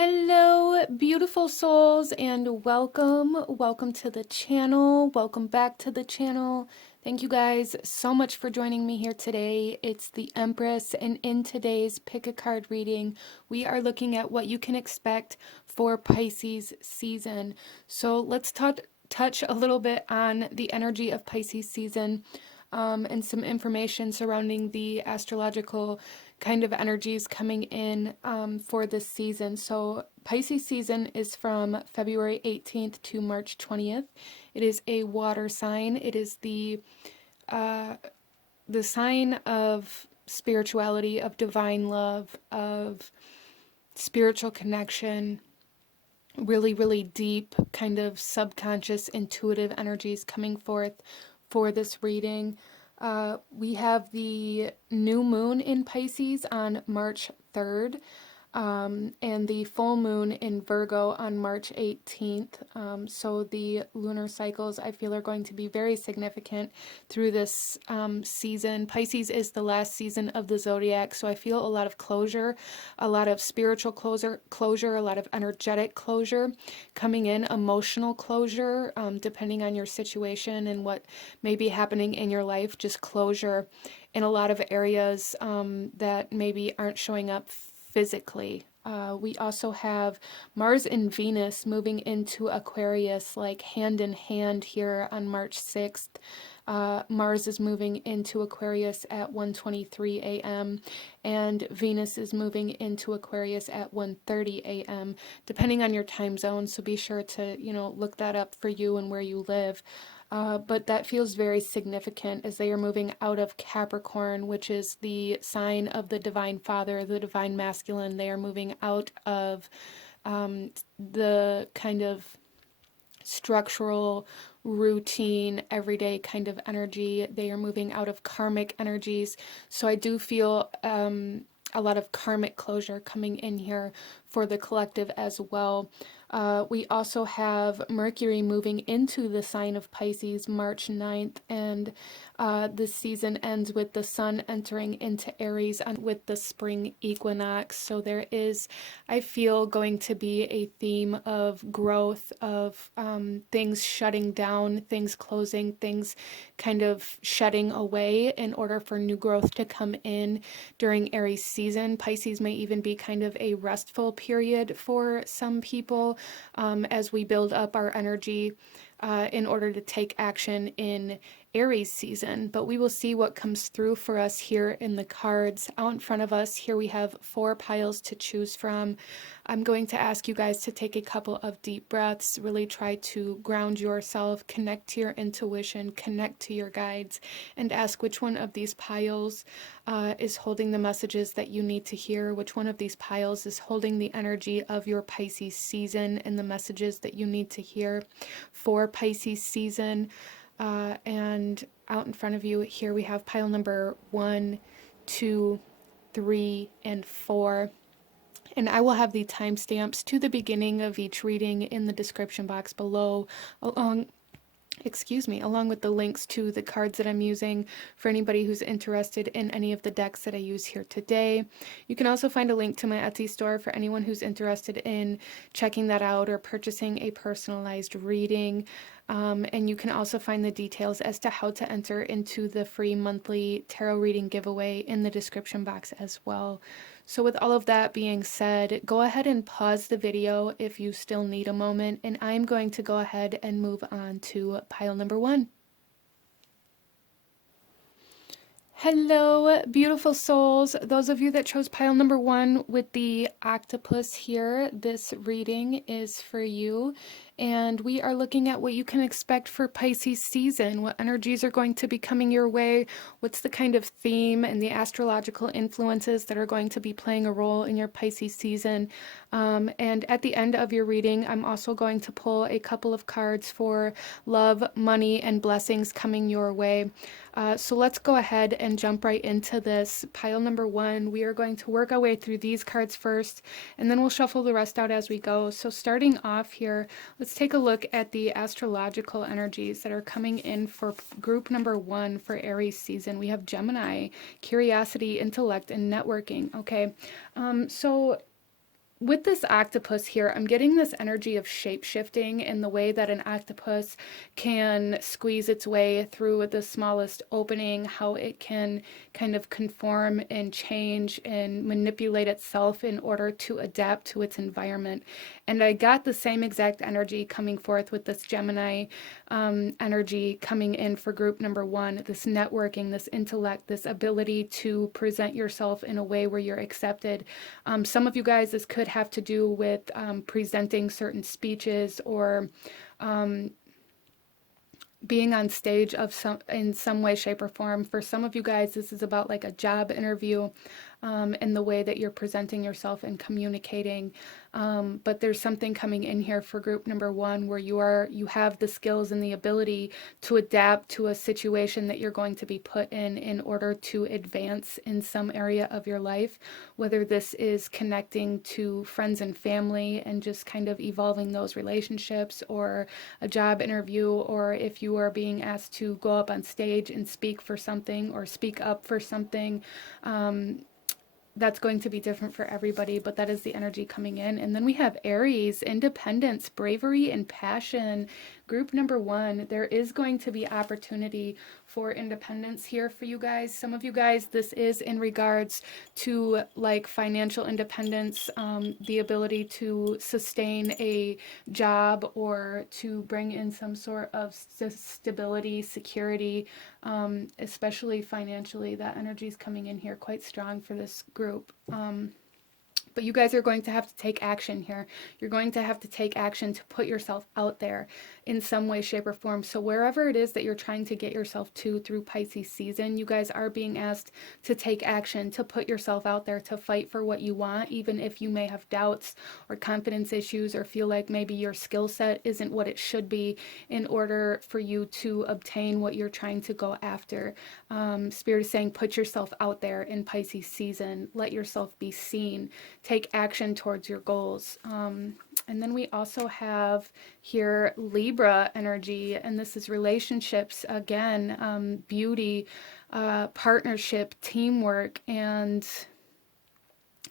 Hello, beautiful souls, and welcome to the channel. Welcome back to the channel. Thank you guys so much for joining me here today. It's the Empress, and in today's pick a card reading, we are looking at what you can expect for Pisces season. So let's touch a little bit on the energy of Pisces season. And some information surrounding the astrological kind of energies coming in for this season. So Pisces season is from February 18th to March 20th. It is a water sign. It is the sign of spirituality, of divine love, of spiritual connection, really, really deep kind of subconscious intuitive energies coming forth for this reading. We have the new moon in Pisces on March 3rd, and the full moon in Virgo on March 18th. So the lunar cycles, I feel, are going to be very significant through this season. Pisces is the last season of the zodiac, so I feel a lot of closure, a lot of spiritual closure, a lot of energetic closure coming in, emotional closure, depending on your situation and what may be happening in your life, just closure in a lot of areas that maybe aren't showing up physically. We also have Mars and Venus moving into Aquarius, like hand in hand here on March 6th. Mars is moving into Aquarius at 1:23 a.m. and Venus is moving into Aquarius at 1:30 a.m. depending on your time zone. So be sure to, look that up for you and where you live. But that feels very significant as they are moving out of Capricorn, which is the sign of the Divine Father, the Divine Masculine. They are moving out of the kind of structural, routine, everyday kind of energy. They are moving out of karmic energies. So I do feel a lot of karmic closure coming in here for the collective as well. We also have Mercury moving into the sign of Pisces March 9th, and this season ends with the sun entering into Aries with the spring equinox. So there is, I feel, going to be a theme of growth, of things shutting down, things closing, things kind of shedding away in order for new growth to come in during Aries season. Pisces may even be kind of a restful period for some people as we build up our energy in order to take action in Aries season. But we will see what comes through for us here in the cards. Out in front of us, here we have 4 piles to choose from. I'm going to ask you guys to take a couple of deep breaths, really try to ground yourself, connect to your intuition, connect to your guides, and ask which one of these piles is holding the messages that you need to hear, which one of these piles is holding the energy of your Pisces season and the messages that you need to hear for Pisces season. And out in front of you, here we have pile number 1, 2, 3, and 4. And I will have the timestamps to the beginning of each reading in the description box below, along with the links to the cards that I'm using for anybody who's interested in any of the decks that I use here today. You can also find a link to my Etsy store for anyone who's interested in checking that out or purchasing a personalized reading. And you can also find the details as to how to enter into the free monthly tarot reading giveaway in the description box as well. So with all of that being said, go ahead and pause the video if you still need a moment, and I'm going to go ahead and move on to pile number 1. Hello, beautiful souls. Those of you that chose pile number 1 with the octopus here, this reading is for you. And we are looking at what you can expect for Pisces season, what energies are going to be coming your way, what's the kind of theme and the astrological influences that are going to be playing a role in your Pisces season. And at the end of your reading, I'm also going to pull a couple of cards for love, money, and blessings coming your way. So let's go ahead and jump right into this. Pile number 1, we are going to work our way through these cards first, and then we'll shuffle the rest out as we go. So starting off here, let's take a look at the astrological energies that are coming in for group number 1 for Aries season. We have Gemini, curiosity, intellect, and networking. Okay, so with this octopus here, I'm getting this energy of shape-shifting in the way that an octopus can squeeze its way through the smallest opening, how it can kind of conform and change and manipulate itself in order to adapt to its environment. And I got the same exact energy coming forth with this Gemini energy coming in for group number one, this networking, this intellect, this ability to present yourself in a way where you're accepted. Some of you guys, this could have to do with presenting certain speeches or being on stage in some way, shape, or form. For some of you guys, this is about like a job interview and the way that you're presenting yourself and communicating. But there's something coming in here for group number one where you have the skills and the ability to adapt to a situation that you're going to be put in order to advance in some area of your life, whether this is connecting to friends and family and just kind of evolving those relationships, or a job interview, or if you are being asked to go up on stage and speak for something or speak up for something. That's going to be different for everybody, but that is the energy coming in. And then we have Aries, independence, bravery, and passion. Group number one, there is going to be opportunity for independence here for you guys. Some of you guys, this is in regards to like financial independence, the ability to sustain a job or to bring in some sort of stability, security, especially financially. That energy is coming in here quite strong for this group. But you guys are going to have to take action here. You're going to have to take action to put yourself out there in some way, shape, or form. So wherever it is that you're trying to get yourself to through Pisces season, you guys are being asked to take action, to put yourself out there, to fight for what you want, even if you may have doubts or confidence issues or feel like maybe your skill set isn't what it should be in order for you to obtain what you're trying to go after. Spirit is saying put yourself out there in Pisces season. Let yourself be seen. Take action towards your goals. And then we also have here Libra energy, and this is relationships again, beauty, partnership, teamwork, and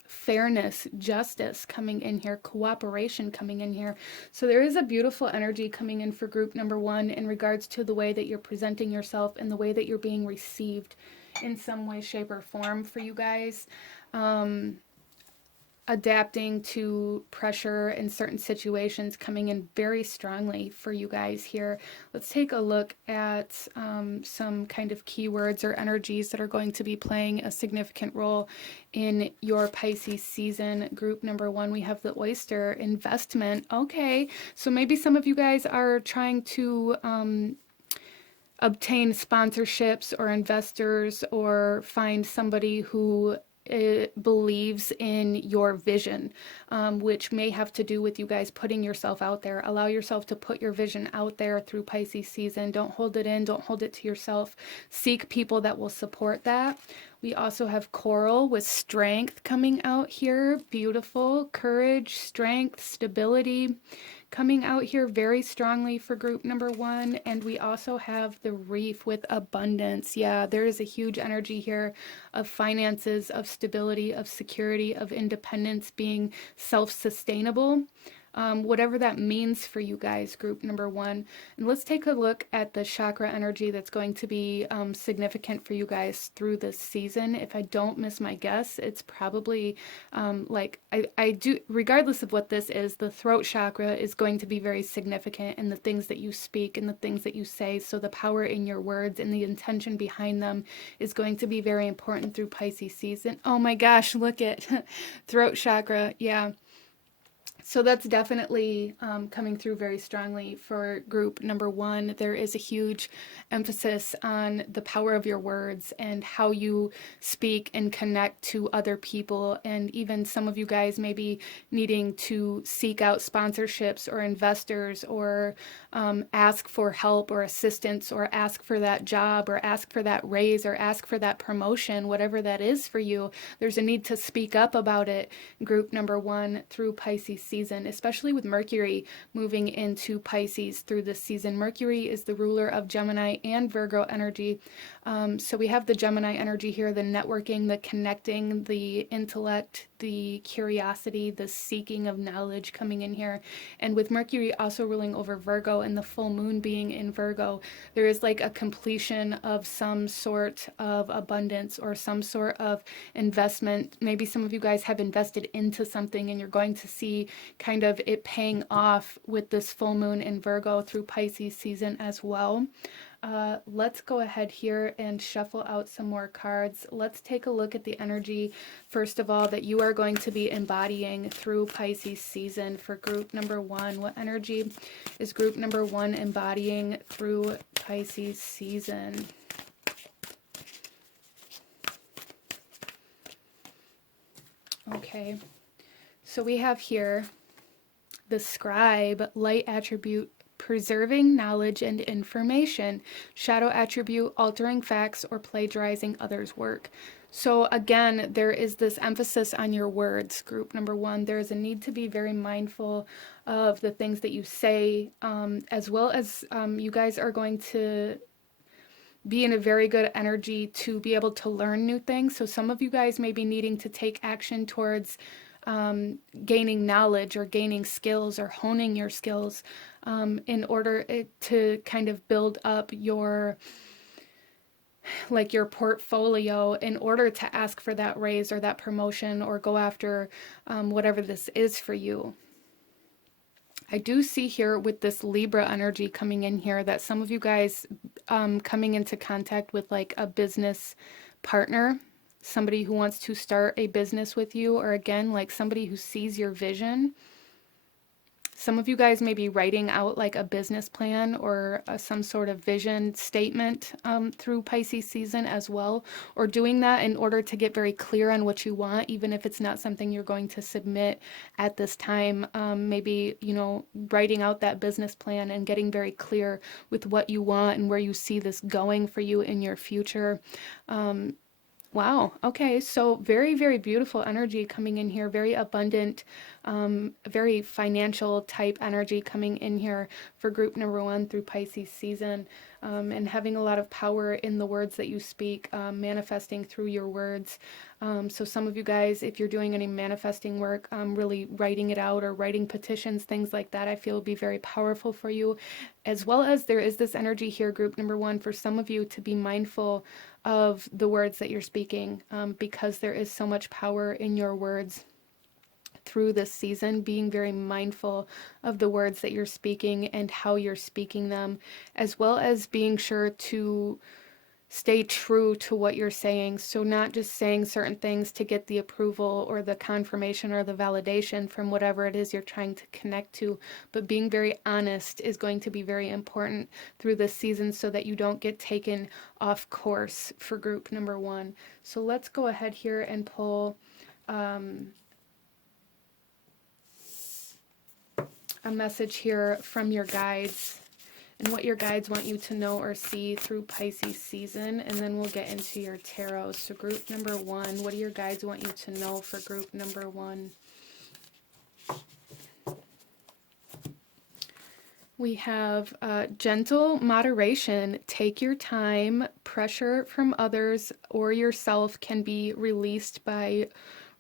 fairness, justice coming in here, cooperation coming in here. So there is a beautiful energy coming in for group number one in regards to the way that you're presenting yourself and the way that you're being received in some way, shape, or form for you guys. Adapting to pressure in certain situations coming in very strongly for you guys here. Let's take a look at some kind of keywords or energies that are going to be playing a significant role in your Pisces season. Group number one, we have the oyster, investment. Okay, so maybe some of you guys are trying to obtain sponsorships or investors or find somebody who believes in your vision, which may have to do with you guys putting yourself out there. Allow yourself to put your vision out there through Pisces season. Don't hold it in. Don't hold it to yourself. Seek people that will support that. We also have coral with strength coming out here. Beautiful. Courage, strength, stability coming out here very strongly for group number one. And we also have the reef with abundance. Yeah, there is a huge energy here of finances, of stability, of security, of independence, being self-sustainable. Whatever that means for you guys, group number one. And let's take a look at the chakra energy that's going to be significant for you guys through this season. If I don't miss my guess, it's probably like I do, regardless of what this is, the throat chakra is going to be very significant in the things that you speak and the things that you say. So the power in your words and the intention behind them is going to be very important through Pisces season. Oh my gosh, look at throat chakra. Yeah. So that's definitely coming through very strongly for group number one. There is a huge emphasis on the power of your words and how you speak and connect to other people. And even some of you guys may be needing to seek out sponsorships or investors or ask for help or assistance or ask for that job or ask for that raise or ask for that promotion, whatever that is for you. There's a need to speak up about it, group number one, through Pisces season, especially with Mercury moving into Pisces through this season. Mercury is the ruler of Gemini and Virgo energy. So we have the Gemini energy here, the networking, the connecting, the intellect, the curiosity, the seeking of knowledge coming in here. And with Mercury also ruling over Virgo and the full moon being in Virgo, there is like a completion of some sort of abundance or some sort of investment. Maybe some of you guys have invested into something and you're going to see kind of it paying off with this full moon in Virgo through Pisces season as well. Let's go ahead here and shuffle out some more cards. Let's take a look at the energy, first of all, that you are going to be embodying through Pisces season for group number one. What energy is group number one embodying through Pisces season? Okay, so we have here the scribe, light attribute, preserving knowledge and information, shadow attribute, altering facts or plagiarizing others' work. So again, there is this emphasis on your words, group number one. There is a need to be very mindful of the things that you say, as well as you guys are going to be in a very good energy to be able to learn new things. So some of you guys may be needing to take action towards gaining knowledge or gaining skills or honing your skills in order to kind of build up your portfolio in order to ask for that raise or that promotion or go after whatever this is for you. I do see here with this Libra energy coming in here that some of you guys coming into contact with like a business partner, somebody who wants to start a business with you, or again, like somebody who sees your vision. Some of you guys may be writing out like a business plan or some sort of vision statement through Pisces season as well, or doing that in order to get very clear on what you want, even if it's not something you're going to submit at this time. Maybe, you know, writing out that business plan and getting very clear with what you want and where you see this going for you in your future. Wow. Okay. So very, very beautiful energy coming in here. Very abundant, very financial type energy coming in here for group number one through Pisces season, and having a lot of power in the words that you speak, manifesting through your words. So some of you guys, if you're doing any manifesting work, really writing it out or writing petitions, things like that, I feel will be very powerful for you. As well as there is this energy here, group number one, for some of you to be mindful of the words that you're speaking, because there is so much power in your words through this season, being very mindful of the words that you're speaking and how you're speaking them, as well as being sure to stay true to what you're saying. So not just saying certain things to get the approval or the confirmation or the validation from whatever it is you're trying to connect to, but being very honest is going to be very important through this season so that you don't get taken off course for group number one. So let's go ahead here and pull a message here from your guides and what your guides want you to know or see through Pisces season, and then we'll get into your tarot. So group number one, what do your guides want you to know for group number one? We have gentle moderation. Take your time. Pressure from others or yourself can be released by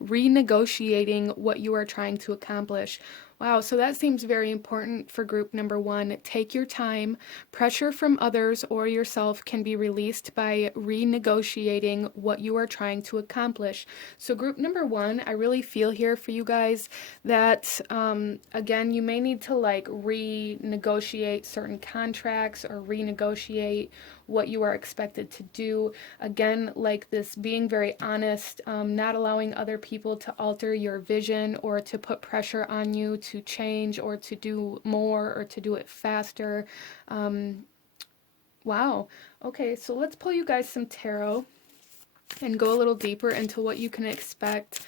renegotiating what you are trying to accomplish. Wow, so that seems very important for group number one. Take your time. Pressure from others or yourself can be released by renegotiating what you are trying to accomplish. So group number one, I really feel here for you guys that, again, you may need to like renegotiate certain contracts or renegotiate what you are expected to do. Again, like this, being very honest, not allowing other people to alter your vision or to put pressure on you to change or to do more or to do it faster. Wow. Okay, so let's pull you guys some tarot and go a little deeper into what you can expect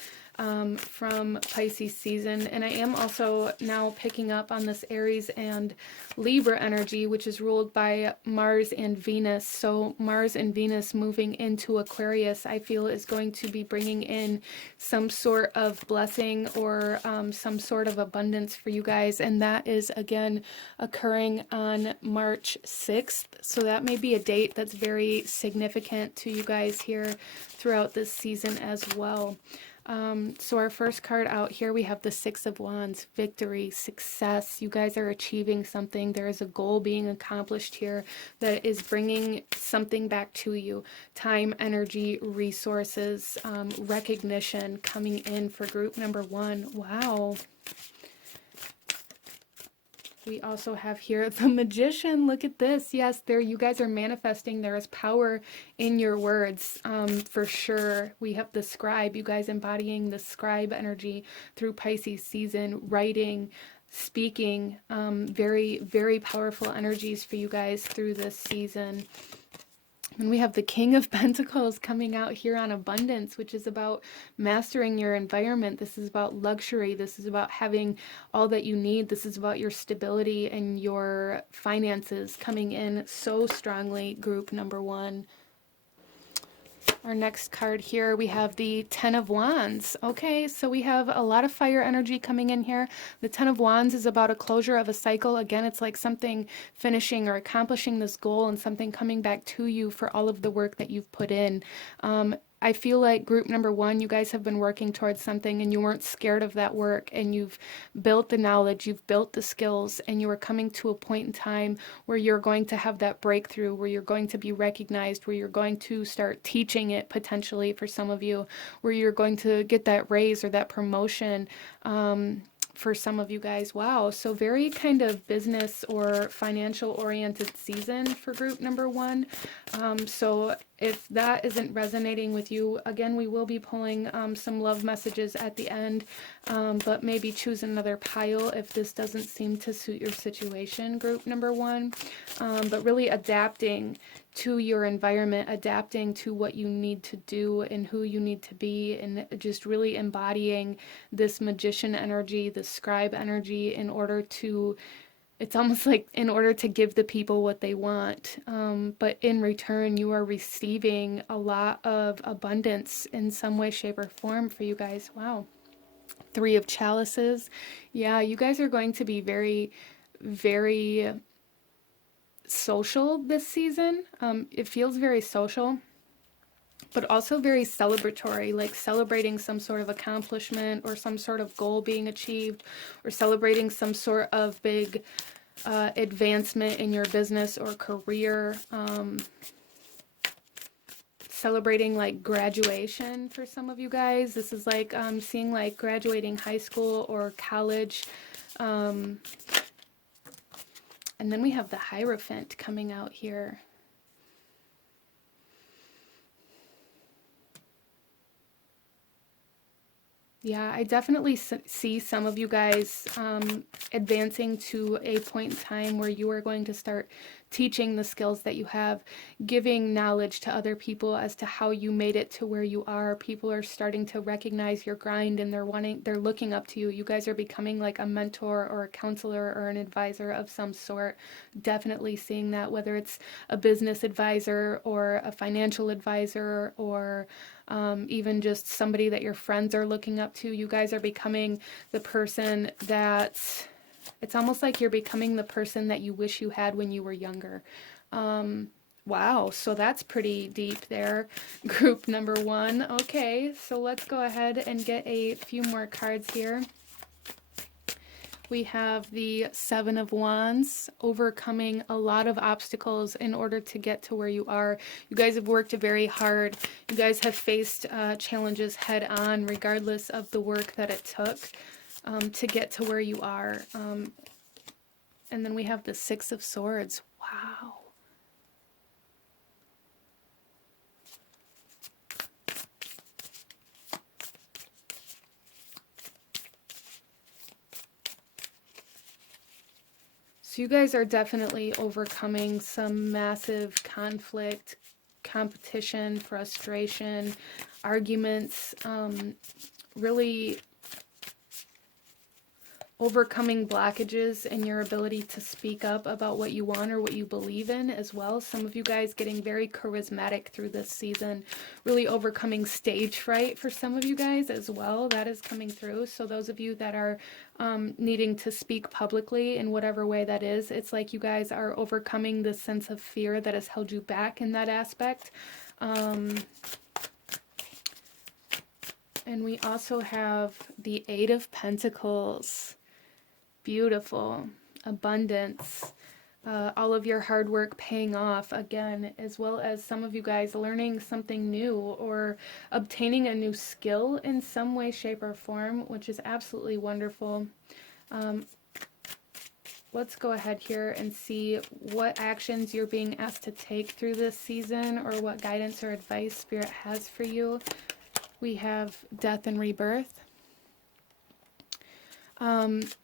from Pisces season. And I am also now picking up on this Aries and Libra energy, which is ruled by Mars and Venus. So Mars and Venus moving into Aquarius, I feel, is going to be bringing in some sort of blessing or some sort of abundance for you guys. And that is, again, occurring on March 6th. So that may be a date that's very significant to you guys here throughout this season as well. So our first card out here, we have the Six of Wands, victory, success. You guys are achieving something. There is a goal being accomplished here that is bringing something back to you. Time, energy, resources, recognition coming in for group number one. Wow. We also have here the Magician. Look at this. Yes, there you guys are manifesting. There is power in your words, for sure. We have the Scribe. You guys embodying the Scribe energy through Pisces season, writing, speaking. Very, very powerful energies for you guys through this season. And we have the King of Pentacles coming out here on abundance, which is about mastering your environment. This is about luxury. This is about having all that you need. This is about your stability and your finances coming in so strongly, group number one. Our next card here, we have the Ten of Wands. Okay, so we have a lot of fire energy coming in here. The Ten of Wands is about a closure of a cycle. Again, it's like something finishing or accomplishing this goal and something coming back to you for all of the work that you've put in. I feel like group number one, you guys have been working towards something and you weren't scared of that work, and you've built the knowledge, you've built the skills, and you are coming to a point in time where you're going to have that breakthrough, where you're going to be recognized, where you're going to start teaching it potentially for some of you, where you're going to get that raise or that promotion. For some of you guys. Wow. So very kind of business or financial oriented season for group number one. So if that isn't resonating with you, again, we will be pulling some love messages at the end, but maybe choose another pile if this doesn't seem to suit your situation, group number one. But really adapting to your environment, adapting to what you need to do and who you need to be, and just really embodying this Magician energy, this Scribe energy, in order to, it's almost like in order to give the people what they want. But in return, you are receiving a lot of abundance in some way, shape, or form for you guys. Wow. Three of Chalices. Yeah, you guys are going to be very, very social this season. It feels very social, but also very celebratory, like celebrating some sort of accomplishment or some sort of goal being achieved, or celebrating some sort of big advancement in your business or career. Celebrating like graduation for some of you guys. This is like seeing like graduating high school or college. And then we have the Hierophant coming out here. Yeah, I definitely see some of you guys advancing to a point in time where you are going to start teaching the skills that you have, giving knowledge to other people as to how you made it to where you are. People are starting to recognize your grind, and they're looking up to you. You guys are becoming like a mentor or a counselor or an advisor of some sort. Definitely seeing that, whether it's a business advisor or a financial advisor, or even just somebody that your friends are looking up to. You guys are becoming the person that, it's almost like you're becoming the person that you wish you had when you were younger. Wow, so that's pretty deep there, group number one. Okay, so let's go ahead and get a few more cards here. We have the Seven of Wands, overcoming a lot of obstacles in order to get to where you are. You guys have worked very hard. You guys have faced challenges head on, regardless of the work that it took to get to where you are. And then we have the Six of Swords. Wow. So you guys are definitely overcoming some massive conflict, competition, frustration, arguments, really overcoming blockages in your ability to speak up about what you want or what you believe in as well. Some of you guys getting very charismatic through this season, really overcoming stage fright for some of you guys as well. That is coming through. So those of you that are needing to speak publicly in whatever way that is, it's like you guys are overcoming this sense of fear that has held you back in that aspect. And we also have the Eight of Pentacles. Beautiful. Abundance. All of your hard work paying off again, as well as some of you guys learning something new or obtaining a new skill in some way, shape, or form, which is absolutely wonderful. Let's go ahead here and see what actions you're being asked to take through this season, or what guidance or advice Spirit has for you. We have death and rebirth.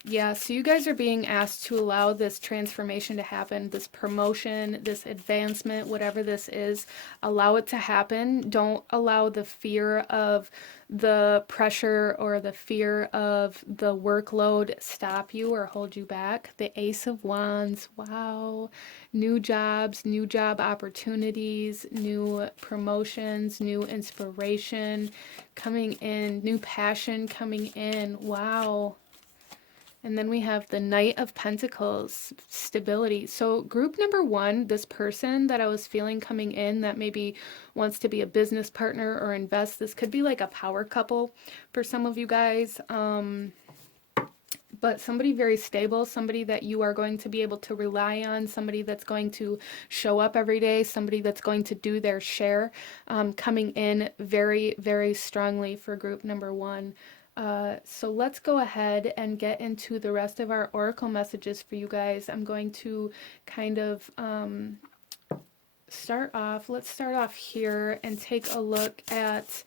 Yeah, so you guys are being asked to allow this transformation to happen, this promotion, this advancement, whatever this is, allow it to happen. Don't allow the fear of the pressure or the fear of the workload stop you or hold you back. The Ace of Wands, wow. New jobs, new job opportunities, new promotions, new inspiration coming in, new passion coming in, wow. And then we have the Knight of Pentacles, stability. So group number one, this person that I was feeling coming in that maybe wants to be a business partner or invest, this could be like a power couple for some of you guys. But somebody very stable, somebody that you are going to be able to rely on, somebody that's going to show up every day, somebody that's going to do their share, coming in very, very strongly for group number one. So let's go ahead and get into the rest of our oracle messages for you guys. I'm going to kind of let's start off here and take a look at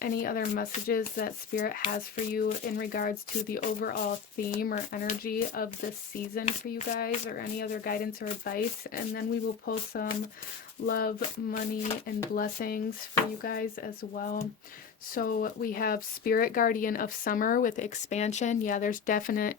any other messages that Spirit has for you in regards to the overall theme or energy of this season for you guys, or any other guidance or advice. And then we will pull some love, money, and blessings for you guys as well. So we have Spirit Guardian of Summer with expansion. Yeah, there's definite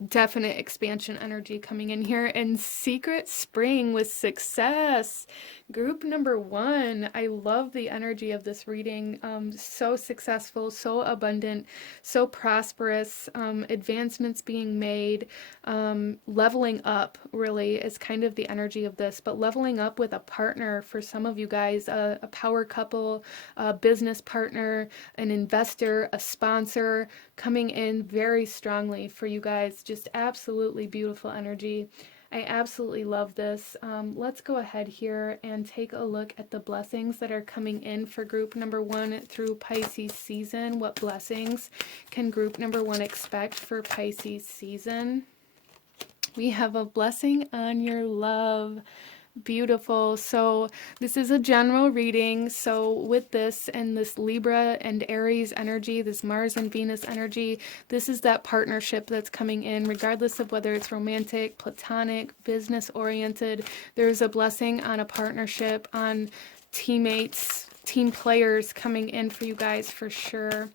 expansion energy coming in here. And Secret Spring with success. Group number one. I love the energy of this reading. So successful, so abundant, so prosperous, advancements being made, leveling up really is kind of the energy of this, but leveling up with a partner for some of you guys, a power couple, a business partner, an investor, a sponsor coming in very strongly for you guys. Just absolutely beautiful energy. I absolutely love this. Let's go ahead here and take a look at the blessings that are coming in for group number one through Pisces season. What blessings can group number one expect for Pisces season? We have a blessing on your love. Beautiful. So this is a general reading. So with this and this Libra and Aries energy, this Mars and Venus energy, this is that partnership that's coming in, regardless of whether it's romantic, platonic, business oriented. There's a blessing on a partnership, on teammates, team players coming in for you guys for sure.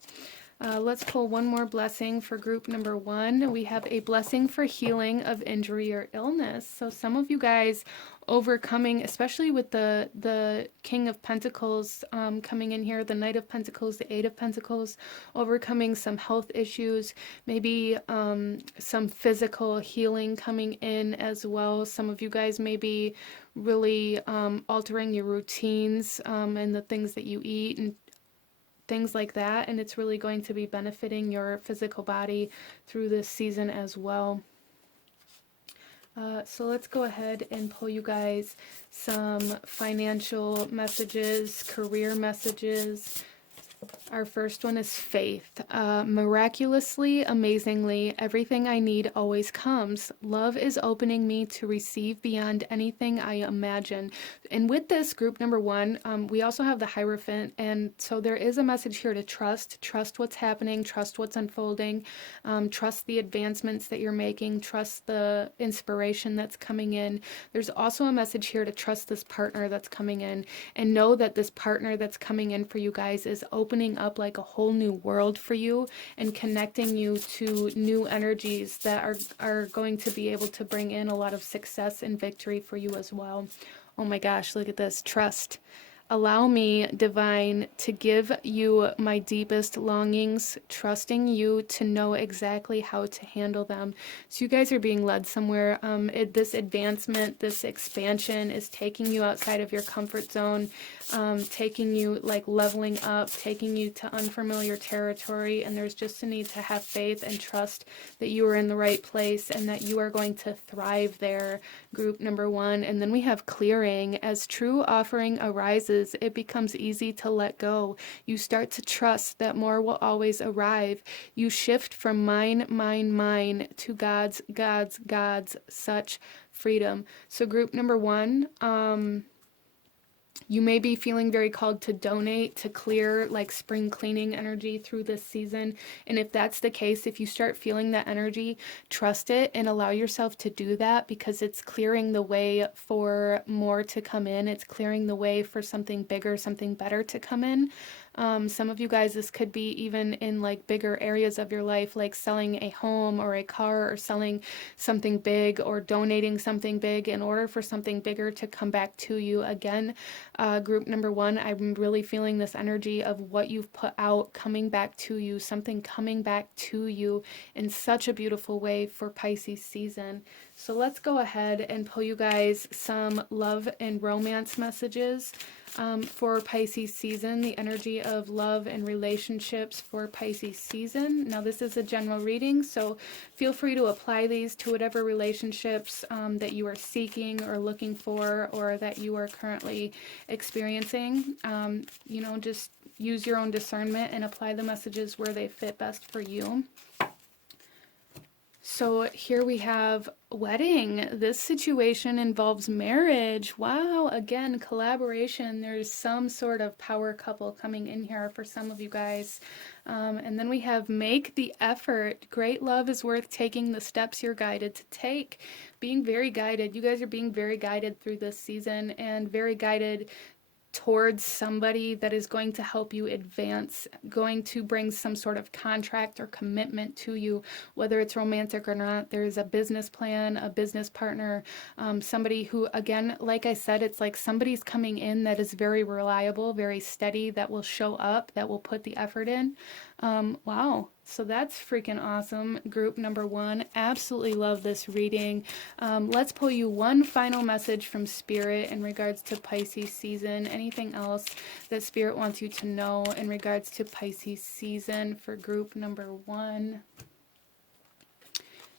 Let's pull one more blessing for group number one. We have a blessing for healing of injury or illness. So some of you guys overcoming, especially with the King of Pentacles coming in here, the Knight of Pentacles, the Eight of Pentacles, overcoming some health issues, maybe some physical healing coming in as well. Some of you guys may be really altering your routines and the things that you eat and things like that, and it's really going to be benefiting your physical body through this season as well. So let's go ahead and pull you guys some financial messages, career messages. Our first one is faith. Miraculously, amazingly, everything I need always comes. Love is opening me to receive beyond anything I imagine. And with this group number one, we also have the Hierophant. And so there is a message here to trust what's happening, trust what's unfolding, trust the advancements that you're making, trust the inspiration that's coming in. There's also a message here to trust this partner that's coming in, and know that this partner that's coming in for you guys is open opening up like a whole new world for you and connecting you to new energies that are going to be able to bring in a lot of success and victory for you as well. Oh my gosh, look at this. Trust. Allow me, divine, to give you my deepest longings, trusting you to know exactly how to handle them. So you guys are being led somewhere. This advancement, this expansion is taking you outside of your comfort zone, taking you like leveling up, taking you to unfamiliar territory. And there's just a need to have faith and trust that you are in the right place and that you are going to thrive there, group number one. And then we have clearing. As true offering arises, it becomes easy to let go. You start to trust that more will always arrive. You shift from mine, mine, mine to God's, God's, God's, such freedom. So group number one, you may be feeling very called to donate, to clear like spring cleaning energy through this season. And if that's the case, if you start feeling that energy, trust it and allow yourself to do that, because it's clearing the way for more to come in. It's clearing the way for something bigger, something better to come in. Some of you guys, this could be even in like bigger areas of your life, like selling a home or a car or selling something big or donating something big in order for something bigger to come back to you. Again, group number one, I'm really feeling this energy of what you've put out coming back to you, something coming back to you in such a beautiful way for Pisces season. So let's go ahead and pull you guys some love and romance messages for Pisces season, the energy of love and relationships for Pisces season. Now this is a general reading, so feel free to apply these to whatever relationships that you are seeking or looking for, or that you are currently experiencing. You know, just use your own discernment and apply the messages where they fit best for you. So here we have wedding. This situation involves marriage. Wow, again, collaboration. There's some sort of power couple coming in here for some of you guys. And then we have make the effort. Great love is worth taking the steps you're guided to take. Being very guided. You guys are being very guided through this season, and very guided towards somebody that is going to help you advance, going to bring some sort of contract or commitment to you, whether it's romantic or not. There's a business plan, a business partner, somebody who, again, like I said, it's like somebody's coming in that is very reliable, very steady, that will show up, that will put the effort in. Wow. So that's freaking awesome. Group number one. Absolutely love this reading. Let's pull you one final message from Spirit in regards to Pisces season. Anything else that Spirit wants you to know in regards to Pisces season for group number one.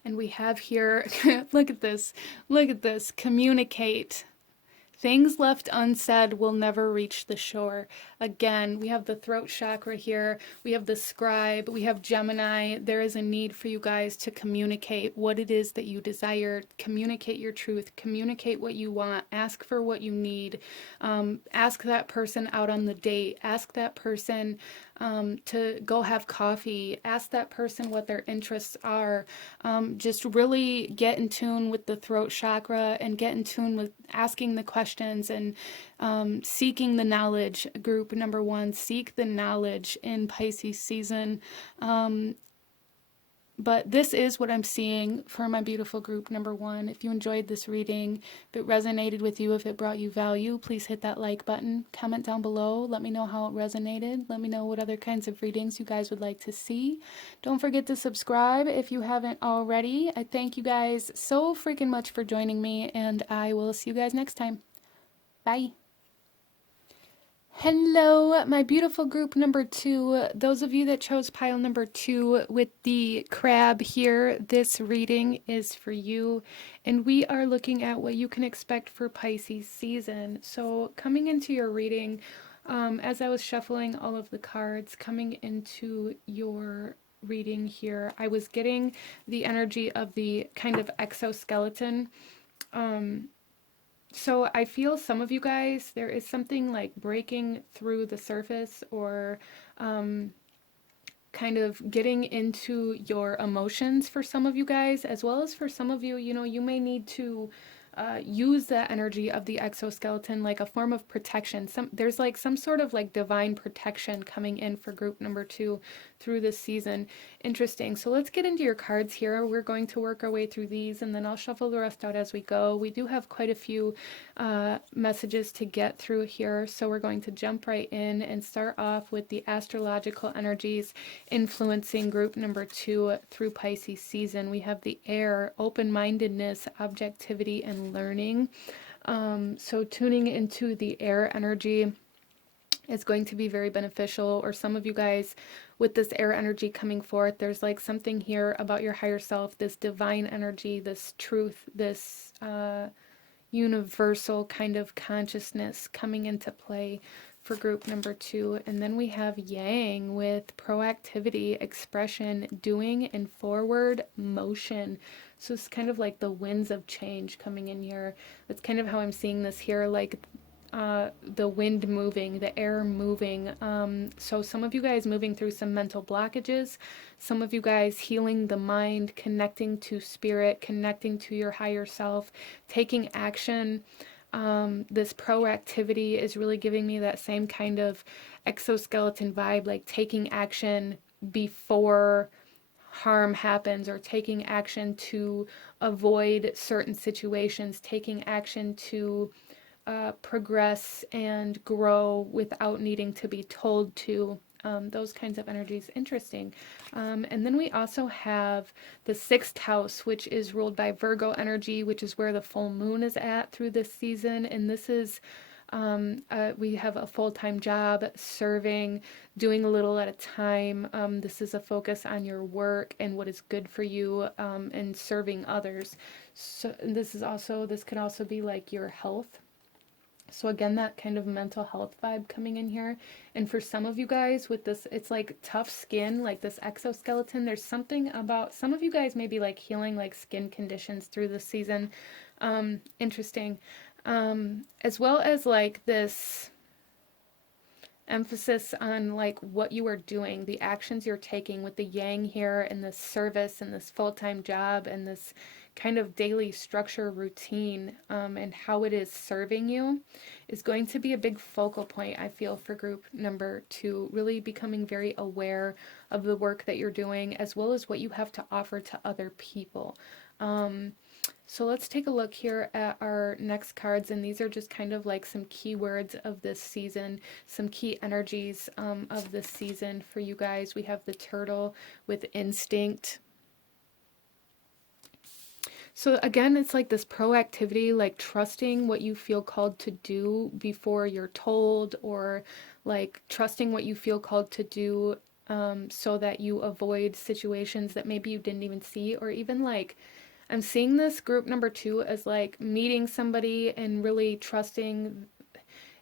And we have here, look at this. Look at this. Communicate. Things left unsaid will never reach the shore. Again, we have the throat chakra here. We have the scribe. We have Gemini. There is a need for you guys to communicate what it is that you desire. Communicate your truth. Communicate what you want. Ask for what you need. Ask that person out on the date. Ask that person to go have coffee. Ask that person what their interests are. Just really get in tune with the throat chakra and get in tune with asking the questions and seeking the knowledge. Group number one, seek the knowledge in Pisces season. But this is what I'm seeing for my beautiful group number one. If you enjoyed this reading, if it resonated with you, if it brought you value, please hit that like button. Comment down below. Let me know how it resonated. Let me know what other kinds of readings you guys would like to see. Don't forget to subscribe if you haven't already. I thank you guys so freaking much for joining me, and I will see you guys next time. Bye. Hello, my beautiful group number two. Those of you that chose pile number two with the crab here, this reading is for you. And we are looking at what you can expect for Pisces season. So coming into your reading, as I was shuffling all of the cards, coming into your reading here, I was getting the energy of the kind of exoskeleton. So I feel some of you guys, there is something like breaking through the surface, or kind of getting into your emotions for some of you guys, as well as for some of you, you know, you may need to use that energy of the exoskeleton like a form of protection. There's like some sort of like divine protection coming in for group number 2 through this season. Interesting. So let's get into your cards here. We're going to work our way through these, and then I'll shuffle the rest out as we go. We do have quite a few messages to get through here, so we're going to jump right in and start off with the astrological energies influencing group number 2 through Pisces season. We have the air, open-mindedness, objectivity, and learning. So tuning into the air energy is going to be very beneficial. Or some of you guys with this air energy coming forth, there's like something here about your higher self, this divine energy, this truth, this universal kind of consciousness coming into play for group number 2. And then we have yang with proactivity, expression, doing, and forward motion. So it's kind of like the winds of change coming in here. That's kind of how I'm seeing this here, like the wind moving, the air moving. So some of you guys moving through some mental blockages, some of you guys healing the mind, connecting to spirit, connecting to your higher self, taking action. This proactivity is really giving me that same kind of exoskeleton vibe, like taking action before harm happens, or taking action to avoid certain situations, taking action to progress and grow without needing to be told to. Those kinds of energies. Interesting. And then we also have the 6th house, which is ruled by Virgo energy, which is where the full moon is at through this season. And this is, we have a full-time job, serving, doing a little at a time. This is a focus on your work and what is good for you, and serving others. So this could also be like your health. So again, that kind of mental health vibe coming in here. And for some of you guys with this, it's like tough skin, like this exoskeleton. There's something about, some of you guys may be like healing like skin conditions through this season. Interesting. As well as like this emphasis on like what you are doing, the actions you're taking with the yang here, and this service and this full-time job and this kind of daily structure routine, and how it is serving you is going to be a big focal point, I feel, for group number 2, really becoming very aware of the work that you're doing as well as what you have to offer to other people. So let's take a look here at our next cards, and these are just kind of like some keywords of this season, some key energies of this season for you guys. We have the turtle with instinct. So again, it's like this proactivity, like trusting what you feel called to do before you're told, or like trusting what you feel called to do, so that you avoid situations that maybe you didn't even see. Or even like, I'm seeing this group number 2 as like meeting somebody and really trusting.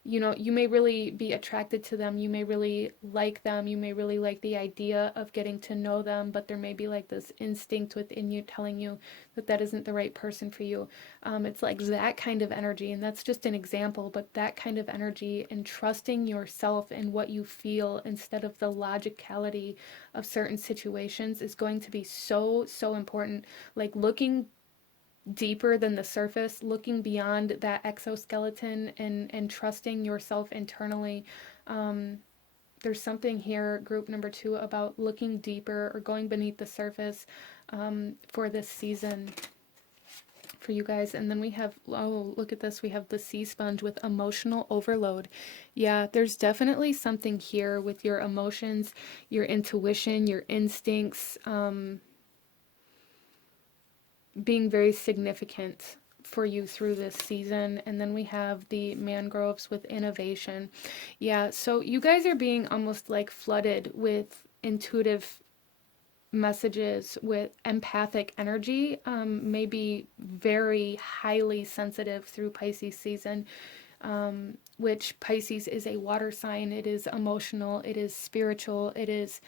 You may really be attracted to them, you may really like them, you may really like the idea of getting to know them, but there may be like this instinct within you telling you that that isn't the right person for you. It's like that kind of energy, and that's just an example, but that kind of energy and trusting yourself and what you feel instead of the logicality of certain situations is going to be so, so important. Like looking deeper than the surface, looking beyond that exoskeleton, and trusting yourself internally. There's something here, group number 2, about looking deeper or going beneath the surface for this season for you guys. And then we have, oh, look at this, we have the sea sponge with emotional overload. Yeah, there's definitely something here with your emotions, your intuition, your instincts, being very significant for you through this season. And then we have the mangroves with innovation. Yeah, so you guys are being almost like flooded with intuitive messages, with empathic energy, maybe very highly sensitive through Pisces season, which Pisces is a water sign. It is emotional, it is spiritual, it is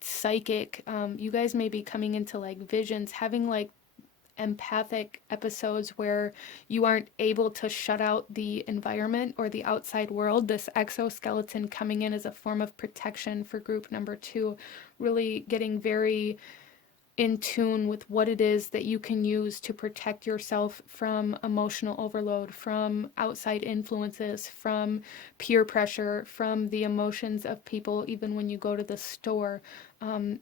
psychic. You guys may be coming into like visions, having like empathic episodes where you aren't able to shut out the environment or the outside world. This exoskeleton coming in as a form of protection for group number 2, really getting very in tune with what it is that you can use to protect yourself from emotional overload, from outside influences, from peer pressure, from the emotions of people, even when you go to the store.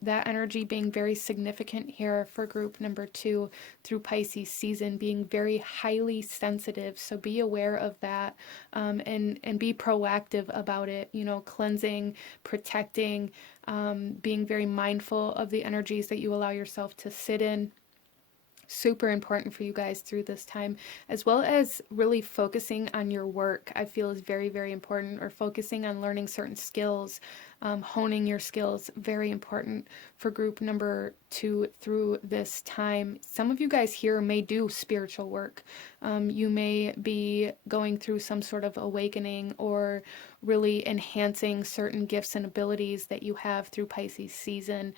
That energy being very significant here for group number 2 through Pisces season, being very highly sensitive. So be aware of that, and be proactive about it, cleansing, protecting, being very mindful of the energies that you allow yourself to sit in. Super important for you guys through this time, as well as really focusing on your work. I feel is very, very important, or focusing on learning certain skills, honing your skills, very important for group number 2 through this time. Some of you guys here may do spiritual work. You may be going through some sort of awakening, or really enhancing certain gifts and abilities that you have through Pisces season.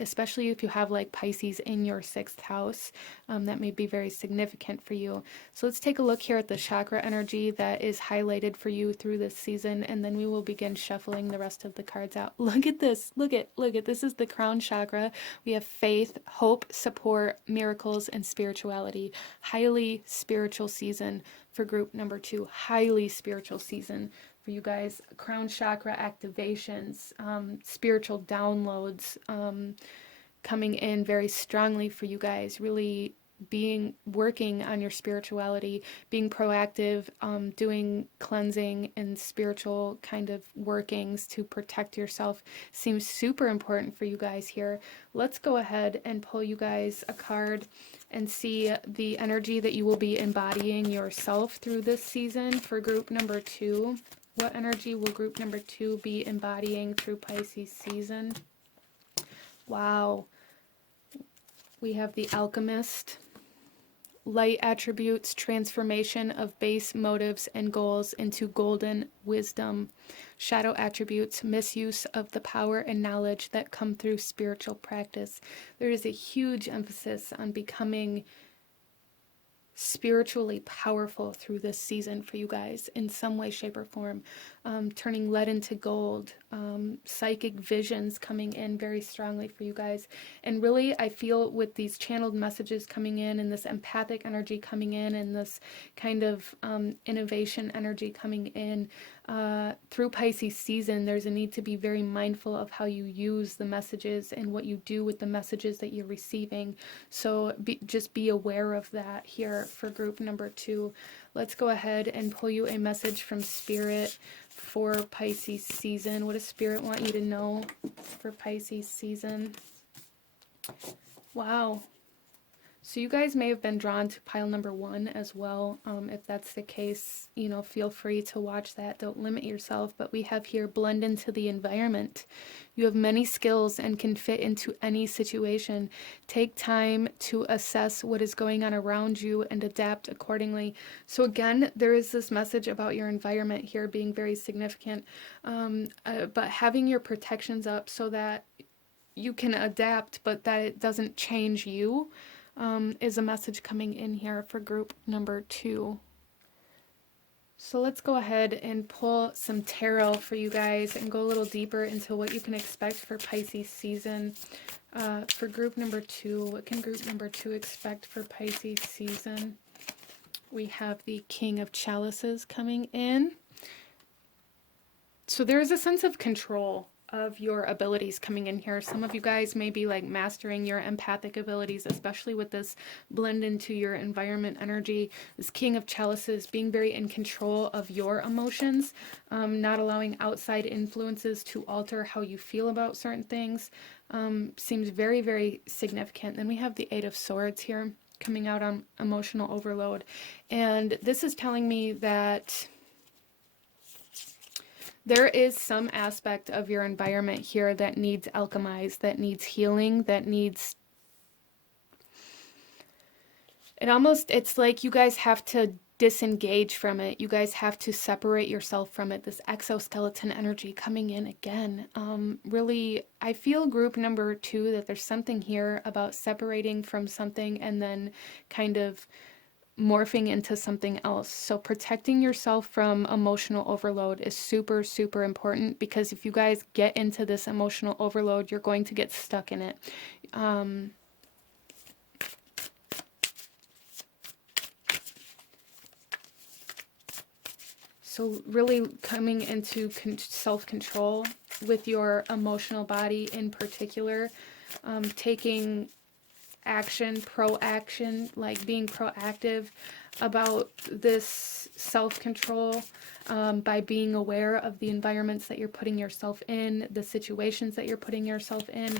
Especially if you have like Pisces in your 6th house, that may be very significant for you. So let's take a look here at the chakra energy that is highlighted for you through this season, and then we will begin shuffling the rest of the cards out. Look at this. Look at this is the crown chakra. We have faith, hope, support, miracles, and spirituality. Highly spiritual season for group number 2. Highly spiritual season for you guys. Crown chakra activations, spiritual downloads coming in very strongly for you guys. Really working on your spirituality, being proactive, doing cleansing and spiritual kind of workings to protect yourself seems super important for you guys here. Let's go ahead and pull you guys a card and see the energy that you will be embodying yourself through this season for group number 2. What energy will group number 2 be embodying through Pisces season? Wow. We have the Alchemist. Light attributes, transformation of base motives and goals into golden wisdom. Shadow attributes, misuse of the power and knowledge that come through spiritual practice. There is a huge emphasis on becoming spiritually powerful through this season for you guys in some way, shape, or form. Turning lead into gold, psychic visions coming in very strongly for you guys. And really, I feel with these channeled messages coming in, and this empathic energy coming in, and this kind of innovation energy coming in, through Pisces season, there's a need to be very mindful of how you use the messages and what you do with the messages that you're receiving. So just be aware of that here for group number 2. Let's go ahead and pull you a message from Spirit for Pisces season. What does Spirit want you to know for Pisces season? Wow. So you guys may have been drawn to pile number 1 as well. If that's the case, feel free to watch that. Don't limit yourself. But we have here, blend into the environment. You have many skills and can fit into any situation. Take time to assess what is going on around you and adapt accordingly. So again, there is this message about your environment here being very significant, but having your protections up so that you can adapt, but that it doesn't change you. Is a message coming in here for group number 2. So let's go ahead and pull some tarot for you guys and go a little deeper into what you can expect for Pisces season. For group number 2, what can group number 2 expect for Pisces season? We have the King of Chalices coming in. So there is a sense of control of your abilities coming in here. Some of you guys may be like mastering your empathic abilities, especially with this blend into your environment energy. This King of Chalices, being very in control of your emotions, not allowing outside influences to alter how you feel about certain things, seems very, very significant. Then we have the Eight of Swords here coming out on emotional overload. And this is telling me that there is some aspect of your environment here that needs alchemized, that needs healing, that needs... It's like you guys have to disengage from it. You guys have to separate yourself from it. This exoskeleton energy coming in again. Really, I feel group number 2 that there's something here about separating from something and then kind of morphing into something else. So protecting yourself from emotional overload is super, super important, because if you guys get into this emotional overload, you're going to get stuck in it. So really coming into self-control with your emotional body in particular, taking action, proaction, like being proactive about this self-control, by being aware of the environments that you're putting yourself in, the situations that you're putting yourself in.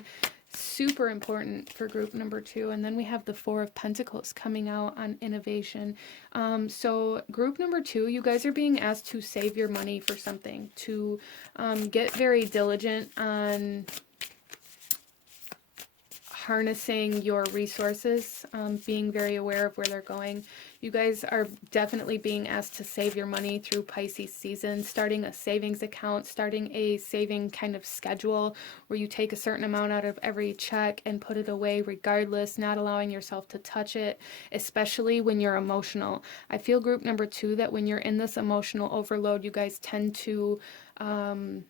Super important for group number 2. And then we have the Four of Pentacles coming out on innovation. So group number 2, you guys are being asked to save your money for something, to get very diligent on harnessing your resources, being very aware of where they're going. You guys are definitely being asked to save your money through Pisces season, starting a savings account, starting a saving kind of schedule where you take a certain amount out of every check and put it away regardless, not allowing yourself to touch it, especially when you're emotional. I feel group number 2 that when you're in this emotional overload, you guys tend to kind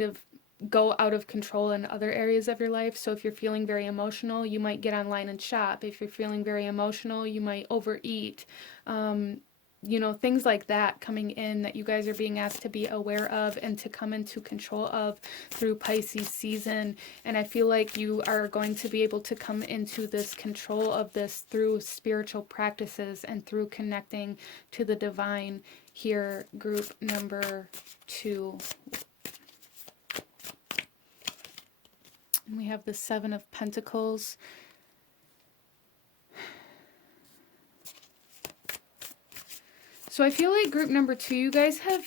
of go out of control in other areas of your life. So if you're feeling very emotional, you might get online and shop. If you're feeling very emotional, you might overeat. Things like that coming in that you guys are being asked to be aware of and to come into control of through Pisces season. And I feel like you are going to be able to come into this control of this through spiritual practices and through connecting to the divine here, group number 2. We have the Seven of Pentacles. So I feel like group number 2, you guys have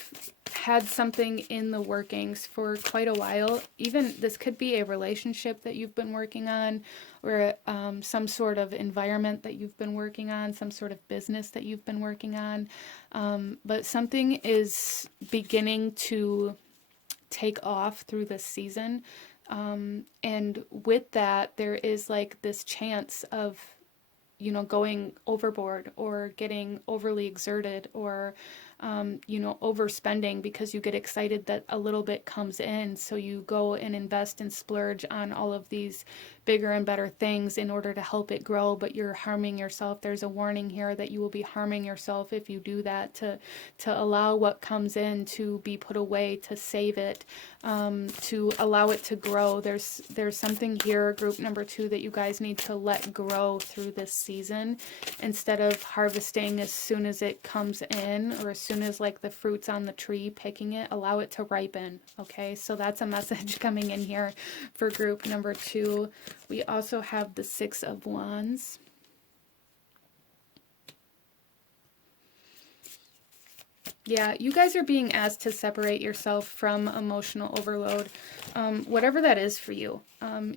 had something in the workings for quite a while. Even this could be a relationship that you've been working on, or some sort of environment that you've been working on, some sort of business that you've been working on. But something is beginning to take off through this season. And with that, there is like this chance of, going overboard or getting overly exerted, or, overspending because you get excited that a little bit comes in. So you go and invest and splurge on all of these bigger and better things in order to help it grow, but you're harming yourself. There's a warning here that you will be harming yourself if you do that, to allow what comes in to be put away, to save it, to allow it to grow. There's something here, group number 2, that you guys need to let grow through this season, instead of harvesting as soon as it comes in, or as soon as like the fruit's on the tree, picking it. Allow it to ripen. Okay, so that's a message coming in here for group number 2. We also have the Six of Wands. Yeah, you guys are being asked to separate yourself from emotional overload, whatever that is for you.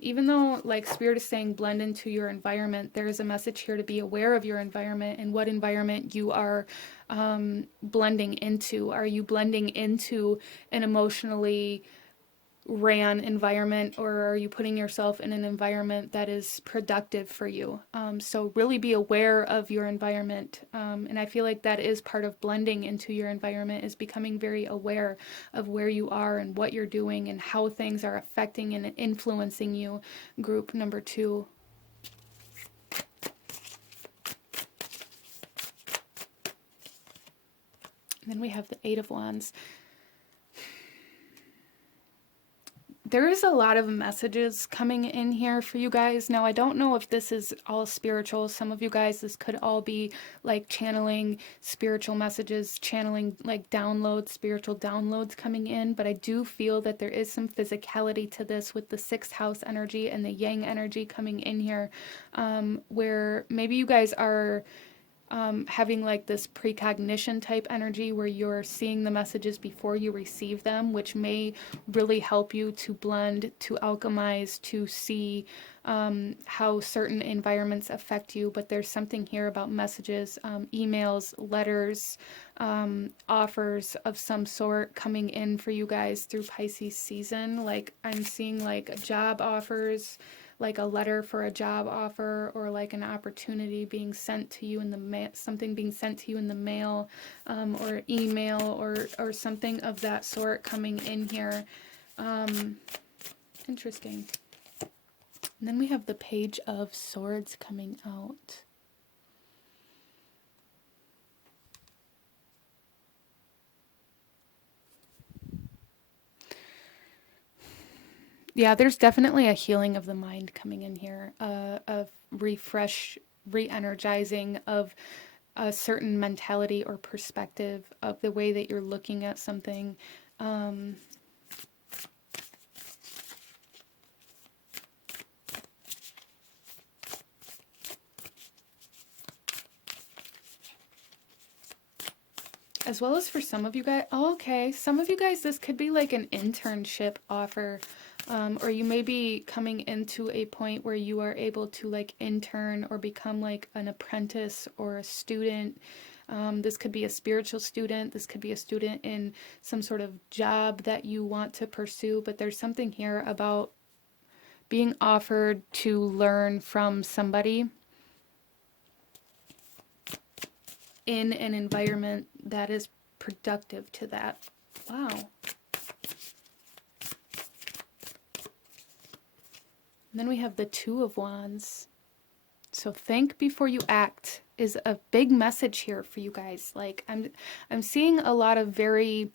Even though, like, Spirit is saying blend into your environment, there is a message here to be aware of your environment and what environment you are blending into. Are you blending into an emotionally ran environment, or are you putting yourself in an environment that is productive for you? So really be aware of your environment, and I feel like that is part of blending into your environment, is becoming very aware of where you are and what you're doing and how things are affecting and influencing you, group number 2. And then we have the Eight of Wands. There is a lot of messages coming in here for you guys. Now, I don't know if this is all spiritual. Some of you guys, this could all be like channeling spiritual messages, channeling like downloads, spiritual downloads coming in. But I do feel that there is some physicality to this with the 6th house energy and the yang energy coming in here, where maybe you guys are having like this precognition type energy where you're seeing the messages before you receive them, which may really help you to blend, to alchemize, to see how certain environments affect you. But there's something here about messages, emails, letters, offers of some sort coming in for you guys through Pisces season. Like I'm seeing like job offers, like a letter for a job offer, or like an opportunity being sent to you in the mail, something being sent to you in the mail, or email, or something of that sort coming in here. Interesting. And then we have the Page of Swords coming out. Yeah, there's definitely a healing of the mind coming in here, a refresh, re-energizing of a certain mentality or perspective of the way that you're looking at something. As well as for some of you guys, oh, okay, some of you guys, this could be like an internship offer, or you may be coming into a point where you are able to like intern or become like an apprentice or a student. This could be a spiritual student. This could be a student in some sort of job that you want to pursue, but there's something here about being offered to learn from somebody in an environment that is productive to that. Wow. And then we have the Two of Wands. So think before you act is a big message here for you guys. Like I'm seeing a lot of very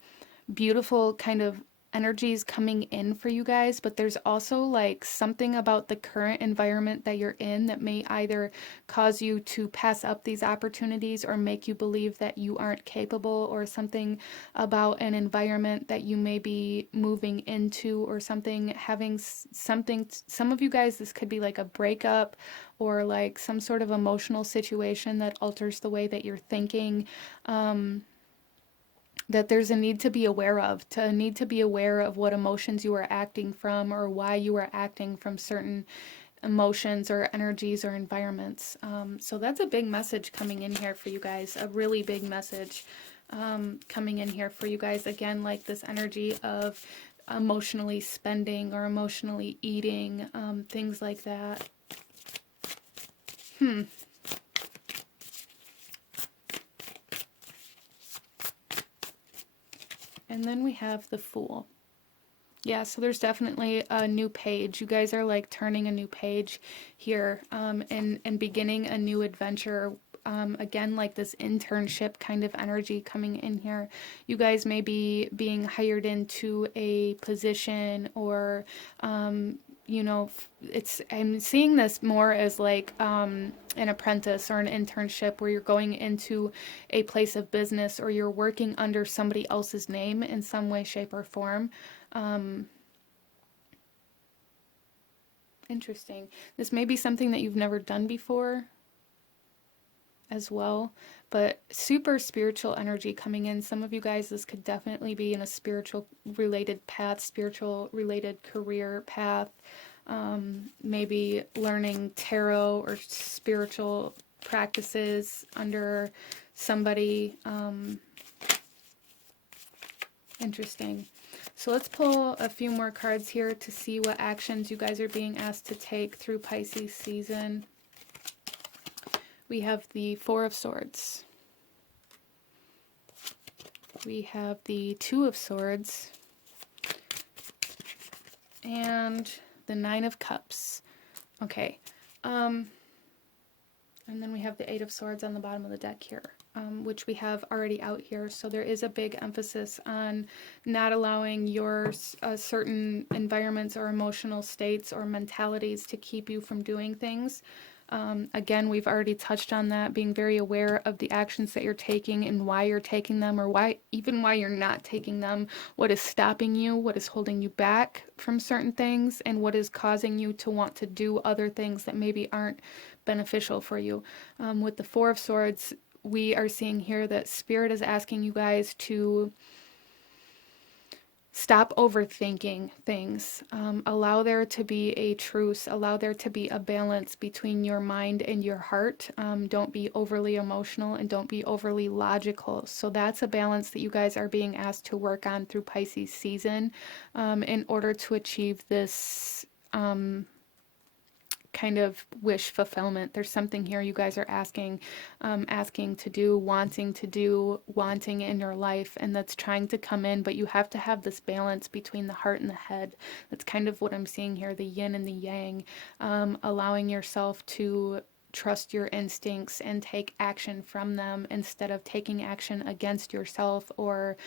beautiful kind of energies coming in for you guys, but there's also like something about the current environment that you're in that may either cause you to pass up these opportunities or make you believe that you aren't capable, or something about an environment that you may be moving into, or something having something. Some of you guys, this could be like a breakup or like some sort of emotional situation that alters the way that you're thinking. That there's a need to be aware of, what emotions you are acting from, or why you are acting from certain emotions or energies or environments. So that's a big message coming in here for you guys, a really big message coming in here for you guys. Again, like this energy of emotionally spending or emotionally eating, things like that. And then we have the Fool. Yeah, so there's definitely a new page. You guys are like turning a new page here, and beginning a new adventure. Again, like this internship kind of energy coming in here. You guys may be being hired into a position, or I'm seeing this more as like an apprentice or an internship where you're going into a place of business, or you're working under somebody else's name in some way, shape, or form. Interesting. This may be something that you've never done before as well, but super spiritual energy coming in. Some of you guys, this could definitely be in a spiritual related path, spiritual related career path. Maybe learning tarot or spiritual practices under somebody. Interesting. So let's pull a few more cards here to see what actions you guys are being asked to take through Pisces season. We have the Four of Swords. We have the Two of Swords. And the Nine of Cups. Okay. And then we have the Eight of Swords on the bottom of the deck here, which we have already out here. So there is a big emphasis on not allowing your certain environments or emotional states or mentalities to keep you from doing things. Again, we've already touched on that, being very aware of the actions that you're taking and why you're taking them, or why you're not taking them, what is stopping you, what is holding you back from certain things, and what is causing you to want to do other things that maybe aren't beneficial for you. With the Four of Swords, we are seeing here that Spirit is asking you guys to stop overthinking things. Allow there to be a truce. Allow there to be a balance between your mind and your heart. Don't be overly emotional and don't be overly logical. So that's a balance that you guys are being asked to work on through Pisces season, in order to achieve this kind of wish fulfillment. There's something here you guys are asking, asking to do, wanting in your life, and that's trying to come in, but you have to have this balance between the heart and the head. That's kind of what I'm seeing here, the yin and the yang, allowing yourself to trust your instincts and take action from them instead of taking action against yourself or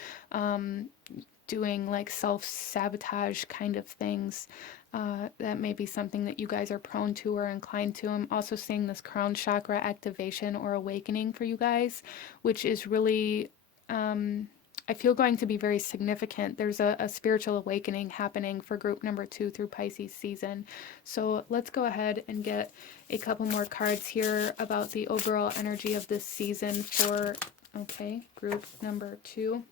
doing like self-sabotage kind of things. That may be something that you guys are prone to or inclined to. I'm also seeing this crown chakra activation or awakening for you guys, which is really, I feel, going to be very significant. There's a spiritual awakening happening for group number 2 through Pisces season. So let's go ahead and get a couple more cards here about the overall energy of this season for, okay, group number 2.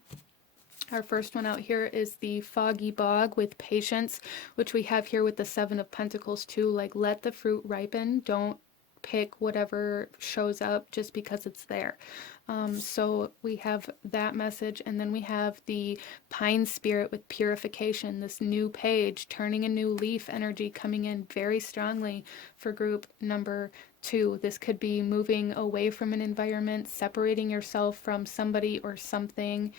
Our first one out here is the Foggy Bog with Patience, which we have here with the Seven of Pentacles too. Like, let the fruit ripen. Don't pick whatever shows up just because it's there. So we have that message, and then we have the Pine Spirit with Purification, this new page, turning a new leaf energy coming in very strongly for group number 2. This could be moving away from an environment, separating yourself from somebody or something.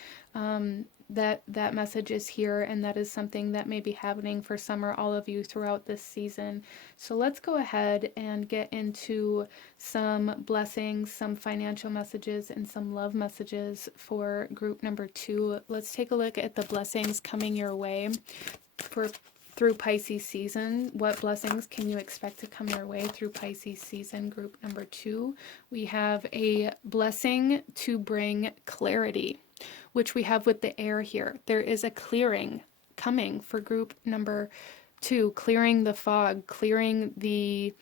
That message is here, and that is something that may be happening for some or all of you throughout this season. So let's go ahead and get into some blessings, some financial messages, and some love messages for group number 2. Let's take a look at the blessings coming your way through Pisces season. What blessings can you expect to come your way through Pisces season, group number 2? We have a blessing to bring clarity, which we have with the air here. There is a clearing coming for group number 2, clearing the fog, clearing the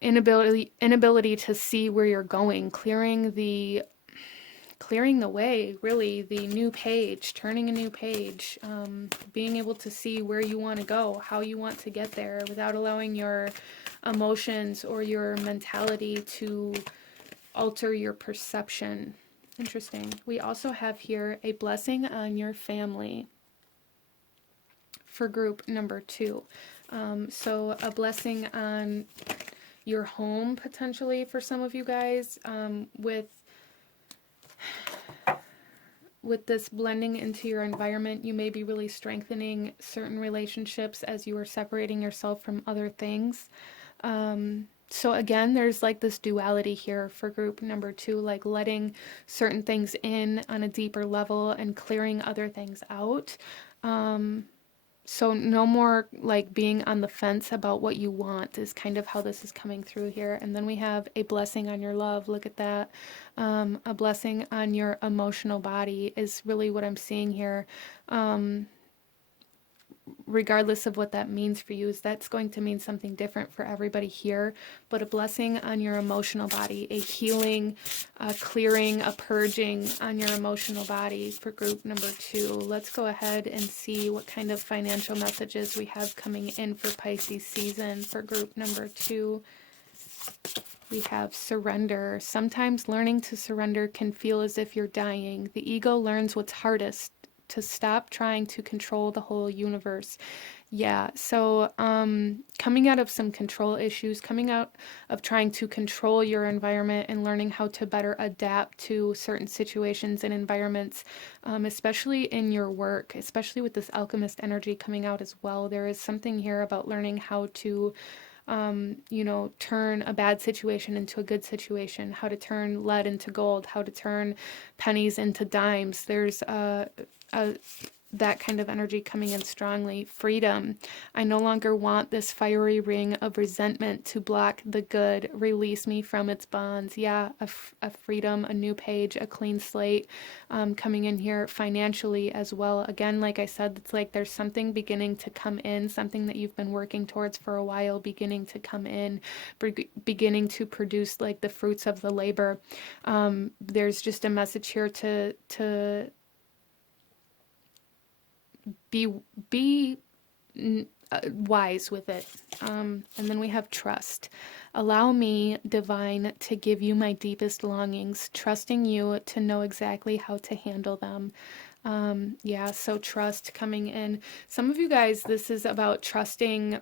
inability to see where you're going, clearing the way, really, the new page, turning a new page, being able to see where you want to go, how you want to get there without allowing your emotions or your mentality to alter your perception. Interesting. We also have here a blessing on your family for group number 2. So a blessing on your home, potentially, for some of you guys, with this blending into your environment. You may be really strengthening certain relationships as you are separating yourself from other things. So again, there's like this duality here for group number 2, like letting certain things in on a deeper level and clearing other things out. So no more like being on the fence about what you want is kind of how this is coming through here. And then we have a blessing on your love. Look at that. A blessing on your emotional body is really what I'm seeing here. Regardless of what that means for you, is that's going to mean something different for everybody here, but a blessing on your emotional body, a healing, a clearing, a purging on your emotional body for group number 2. Let's go ahead and see what kind of financial messages we have coming in for Pisces season for group number 2. We have surrender. Sometimes learning to surrender can feel as if you're dying. The ego learns what's hardest: to stop trying to control the whole universe. Yeah, so coming out of some control issues, coming out of trying to control your environment and learning how to better adapt to certain situations and environments, especially in your work, especially with this alchemist energy coming out as well. There is something here about learning how to turn a bad situation into a good situation, how to turn lead into gold, how to turn pennies into dimes. There's that kind of energy coming in strongly. Freedom. I no longer want this fiery ring of resentment to block the good. Release me from its bonds. Yeah, a freedom, a new page, a clean slate coming in here financially as well. Again, like I said, it's like there's something beginning to come in, something that you've been working towards for a while beginning to come in, beginning to produce like the fruits of the labor. There's just a message here to be wise with it. And then we have trust. Allow me, divine, to give you my deepest longings, trusting you to know exactly how to handle them. Yeah, so trust coming in. Some of you guys, this is about trusting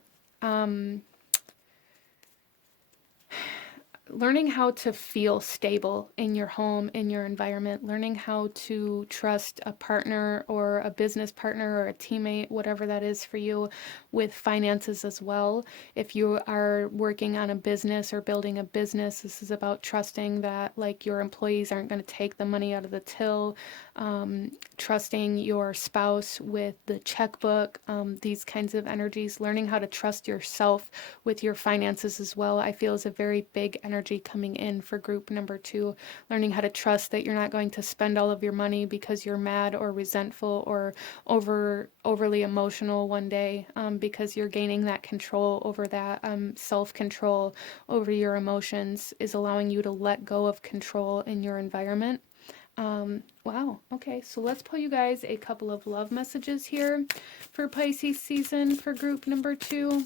learning how to feel stable in your home, in your environment, learning how to trust a partner or a business partner or a teammate, whatever that is for you, with finances as well. If you are working on a business or building a business, this is about trusting that like your employees aren't going to take the money out of the till, trusting your spouse with the checkbook, these kinds of energies, learning how to trust yourself with your finances as well, I feel is a very big energy coming in for group number 2. Learning how to trust that you're not going to spend all of your money because you're mad or resentful or overly emotional one day, because you're gaining that control over that, self-control over your emotions is allowing you to let go of control in your environment. Wow. Okay, so let's pull you guys a couple of love messages here for Pisces season for group number 2.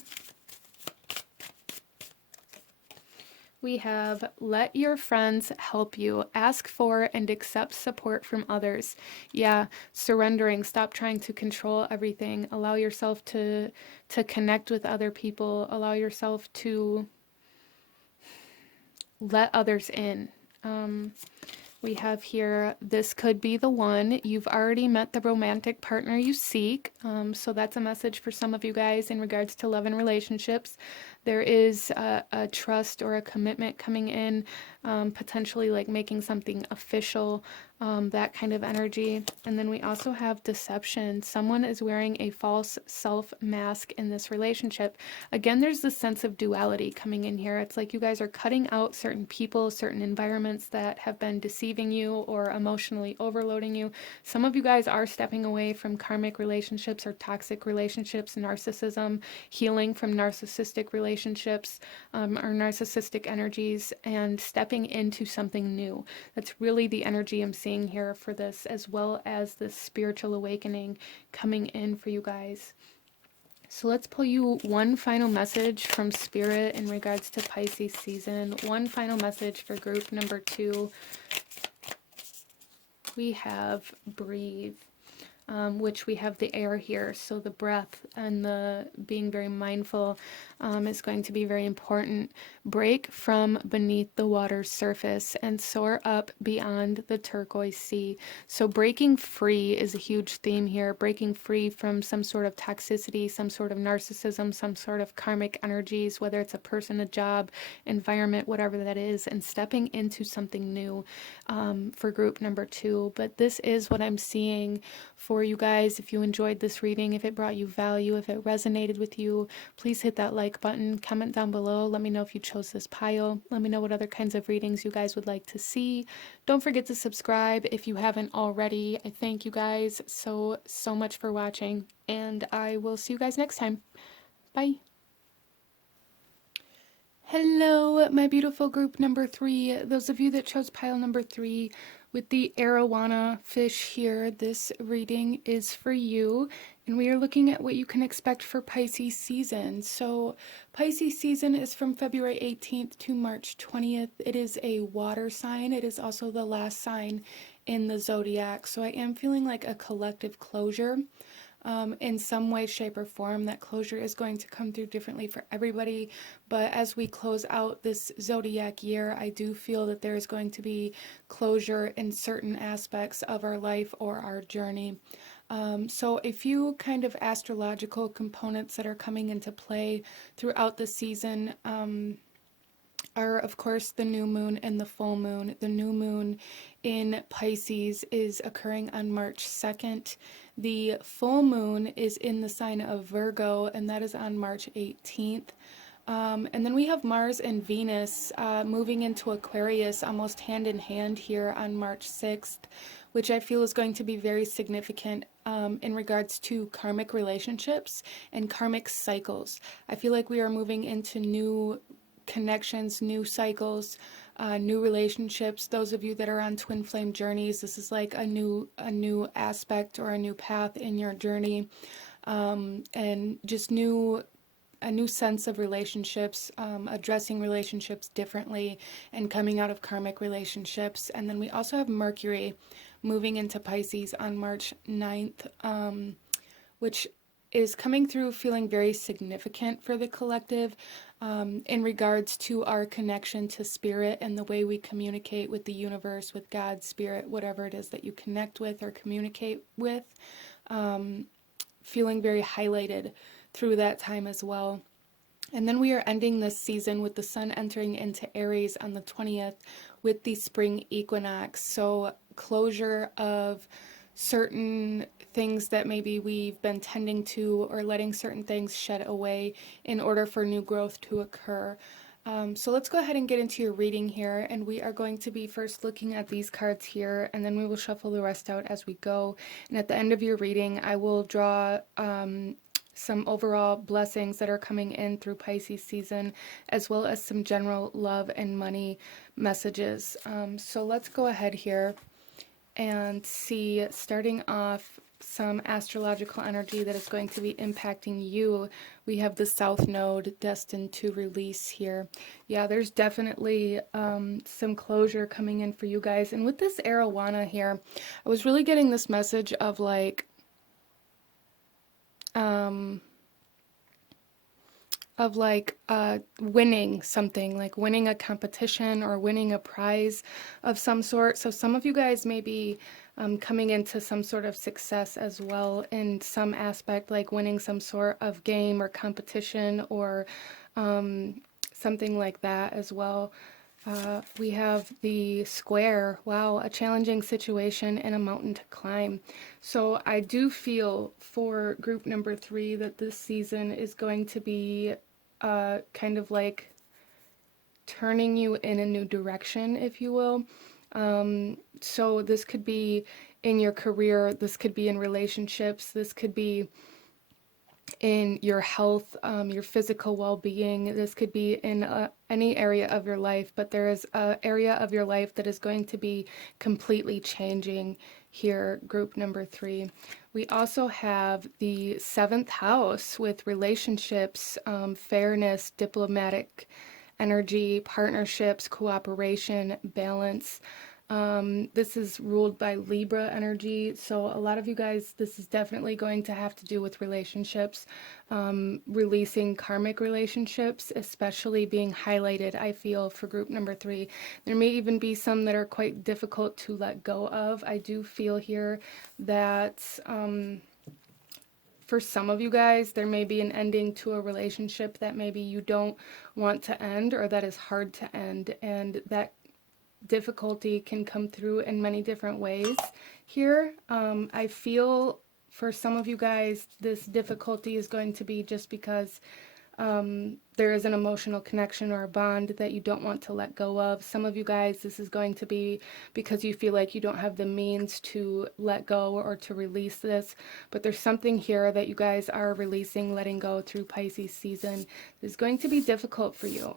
We have, let your friends help you. Ask for and accept support from others. Yeah, surrendering. Stop trying to control everything. Allow yourself to connect with other people. Allow yourself to let others in. We have here, this could be the one. You've already met the romantic partner you seek. So that's a message for some of you guys in regards to love and relationships. There is a trust or a commitment coming in, potentially like making something official, that kind of energy. And then we also have deception. Someone is wearing a false self mask in this relationship. Again, there's this sense of duality coming in here. It's like you guys are cutting out certain people, certain environments that have been deceiving you or emotionally overloading you. Some of you guys are stepping away from karmic relationships or toxic relationships, narcissism, healing from narcissistic relationships, or narcissistic energies, and stepping into something new. That's really the energy I'm seeing here for this, as well as this spiritual awakening coming in for you guys. So let's pull you one final message from Spirit in regards to Pisces season. One final message for group number 2. We have breathe. Which we have the air here, so the breath and the being very mindful is going to be very important. Break from beneath the water's surface and soar up beyond the turquoise sea. So breaking free is a huge theme here. Breaking free from some sort of toxicity, some sort of narcissism, some sort of karmic energies, whether it's a person, a job, environment, whatever that is, and stepping into something new, for group number 2. But this is what I'm seeing for you guys. If you enjoyed this reading, if it brought you value, if it resonated with you, please hit that like button, comment down below, let me know if you chose this pile, let me know what other kinds of readings you guys would like to see. Don't forget to subscribe if you haven't already. I thank you guys so much for watching, and I will see you guys next time. Bye. Hello, my beautiful group number 3. Those of you that chose pile number 3 with the arowana fish here, this reading is for you. And we are looking at what you can expect for Pisces season. So Pisces season is from February 18th to March 20th. It is a water sign. It is also the last sign in the zodiac. So I am feeling like a collective closure. In some way, shape, or form. That closure is going to come through differently for everybody, but as we close out this zodiac year, I do feel that there is going to be closure in certain aspects of our life or our journey. So a few kind of astrological components that are coming into play throughout the season are, of course, the new moon and the full moon. The new moon in Pisces is occurring on March 2nd. The full moon is in the sign of Virgo, and that is on March 18th. And then we have Mars and Venus moving into Aquarius almost hand in hand here on March 6th, which I feel is going to be very significant in regards to karmic relationships and karmic cycles. I feel like we are moving into new connections, new cycles, new relationships. Those of you that are on twin flame journeys, this is like a new aspect or a new path in your journey, and just a new sense of relationships, addressing relationships differently and coming out of karmic relationships. And then we also have Mercury moving into Pisces on March 9th, which is coming through feeling very significant for the collective, in regards to our connection to spirit and the way we communicate with the universe, with God, spirit, whatever it is that you connect with or communicate with, feeling very highlighted through that time as well. And then we are ending this season with the sun entering into Aries on the 20th with the spring equinox. So closure of certain things that maybe we've been tending to, or letting certain things shed away in order for new growth to occur. So let's go ahead and get into your reading here, and we are going to be first looking at these cards here, and then we will shuffle the rest out as we go. And at the end of your reading, I will draw some overall blessings that are coming in through Pisces season, as well as some general love and money messages. So let's go ahead here and see, starting off, some astrological energy that is going to be impacting you. We have the South Node destined to release here. Yeah, there's definitely some closure coming in for you guys. And with this Arowana here, I was really getting this message of like, winning something, like winning a competition or winning a prize of some sort. So some of you guys may be coming into some sort of success as well in some aspect, like winning some sort of game or competition or something like that as well. We have the square. Wow, a challenging situation and a mountain to climb. So I do feel for group number 3 that this season is going to be kind of like turning you in a new direction, if you will. So this could be in your career, this could be in relationships, this could be in your health, your physical well-being. This could be in any area of your life, but there is an area of your life that is going to be completely changing here, group number 3. We also have the 7th house with relationships, fairness, diplomatic energy, partnerships, cooperation, balance. This is ruled by Libra energy, so a lot of you guys, this is definitely going to have to do with relationships, releasing karmic relationships, especially being highlighted, I feel, for group number 3. There may even be some that are quite difficult to let go of. I do feel here that for some of you guys, there may be an ending to a relationship that maybe you don't want to end, or that is hard to end, and that difficulty can come through in many different ways here. I feel for some of you guys, this difficulty is going to be just because there is an emotional connection or a bond that you don't want to let go of. Some of you guys, this is going to be because you feel like you don't have the means to let go or to release this, but there's something here that you guys are releasing, letting go through Pisces season. It's going to be difficult for you.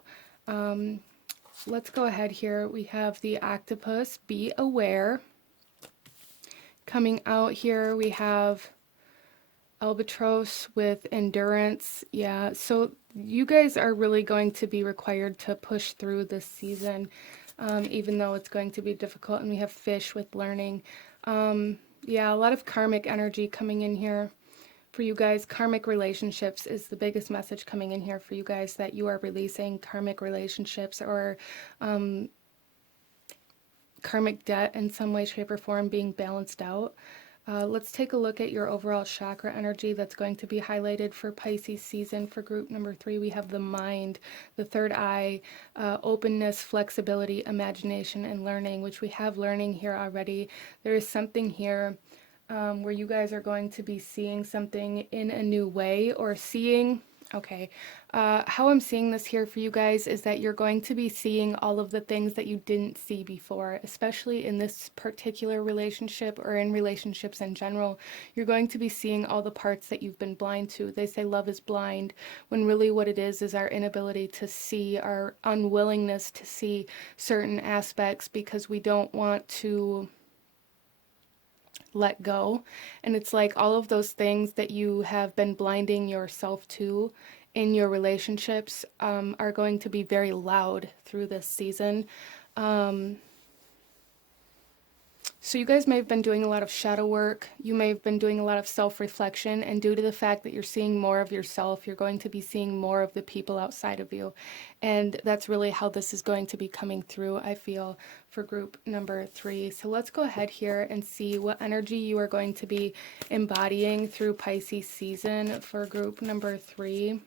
Let's go ahead here. We have the octopus, be aware. Coming out here, we have albatross with endurance. Yeah, so you guys are really going to be required to push through this season, even though it's going to be difficult. And we have fish with learning. Yeah, a lot of karmic energy coming in here. For you guys, karmic relationships is the biggest message coming in here for you guys, that you are releasing karmic relationships or karmic debt in some way, shape, or form being balanced out. Let's take a look at your overall chakra energy that's going to be highlighted for Pisces season. For group number 3, we have the mind, the third eye, openness, flexibility, imagination, and learning, which we have learning here already. There is something here where you guys are going to be seeing something in a new way, or seeing, okay, how I'm seeing this here for you guys is that you're going to be seeing all of the things that you didn't see before, especially in this particular relationship or in relationships in general. You're going to be seeing all the parts that you've been blind to. They say love is blind, when really what it is our inability to see, our unwillingness to see certain aspects because we don't want to let go. And it's like all of those things that you have been blinding yourself to in your relationships are going to be very loud through this season. So you guys may have been doing a lot of shadow work. You may have been doing a lot of self-reflection, and due to the fact that you're seeing more of yourself, you're going to be seeing more of the people outside of you. And that's really how this is going to be coming through, I feel, for group number 3. So let's go ahead here and see what energy you are going to be embodying through Pisces season for group number 3.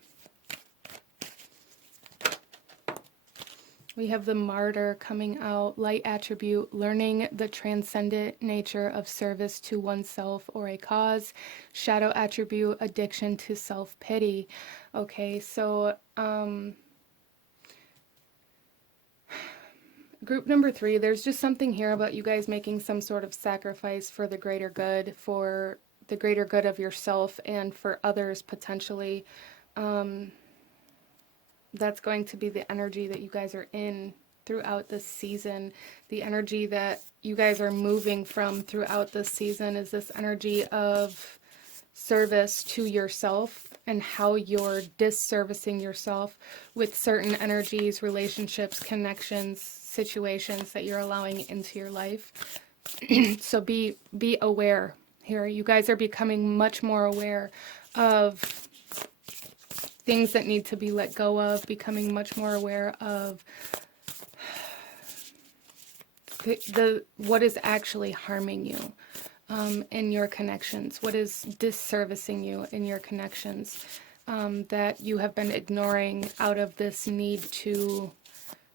We have the Martyr coming out, light attribute, learning the transcendent nature of service to oneself or a cause. Shadow attribute, addiction to self-pity. Okay, so group number 3, there's just something here about you guys making some sort of sacrifice for the greater good of yourself and for others potentially. That's going to be the energy that you guys are in throughout this season. The energy that you guys are moving from throughout this season is this energy of service to yourself and how you're disservicing yourself with certain energies, relationships, connections, situations that you're allowing into your life. So be aware here. You guys are becoming much more aware of things that need to be let go of, becoming much more aware of what is actually harming you in your connections, what is disservicing you in your connections that you have been ignoring out of this need to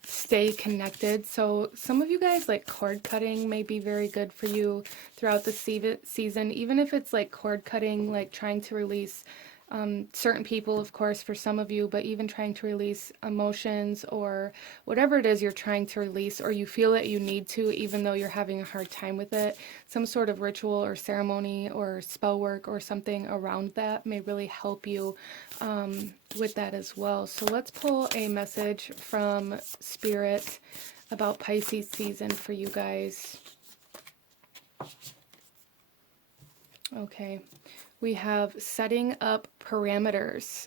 stay connected. So some of you guys, like, cord cutting may be very good for you throughout the season, even if it's like cord cutting, like trying to release certain people, of course, for some of you, but even trying to release emotions or whatever it is you're trying to release, or you feel that you need to, even though you're having a hard time with it. Some sort of ritual or ceremony or spell work or something around that may really help you with that as well. So let's pull a message from Spirit about Pisces season for you guys. Okay. We have setting up parameters.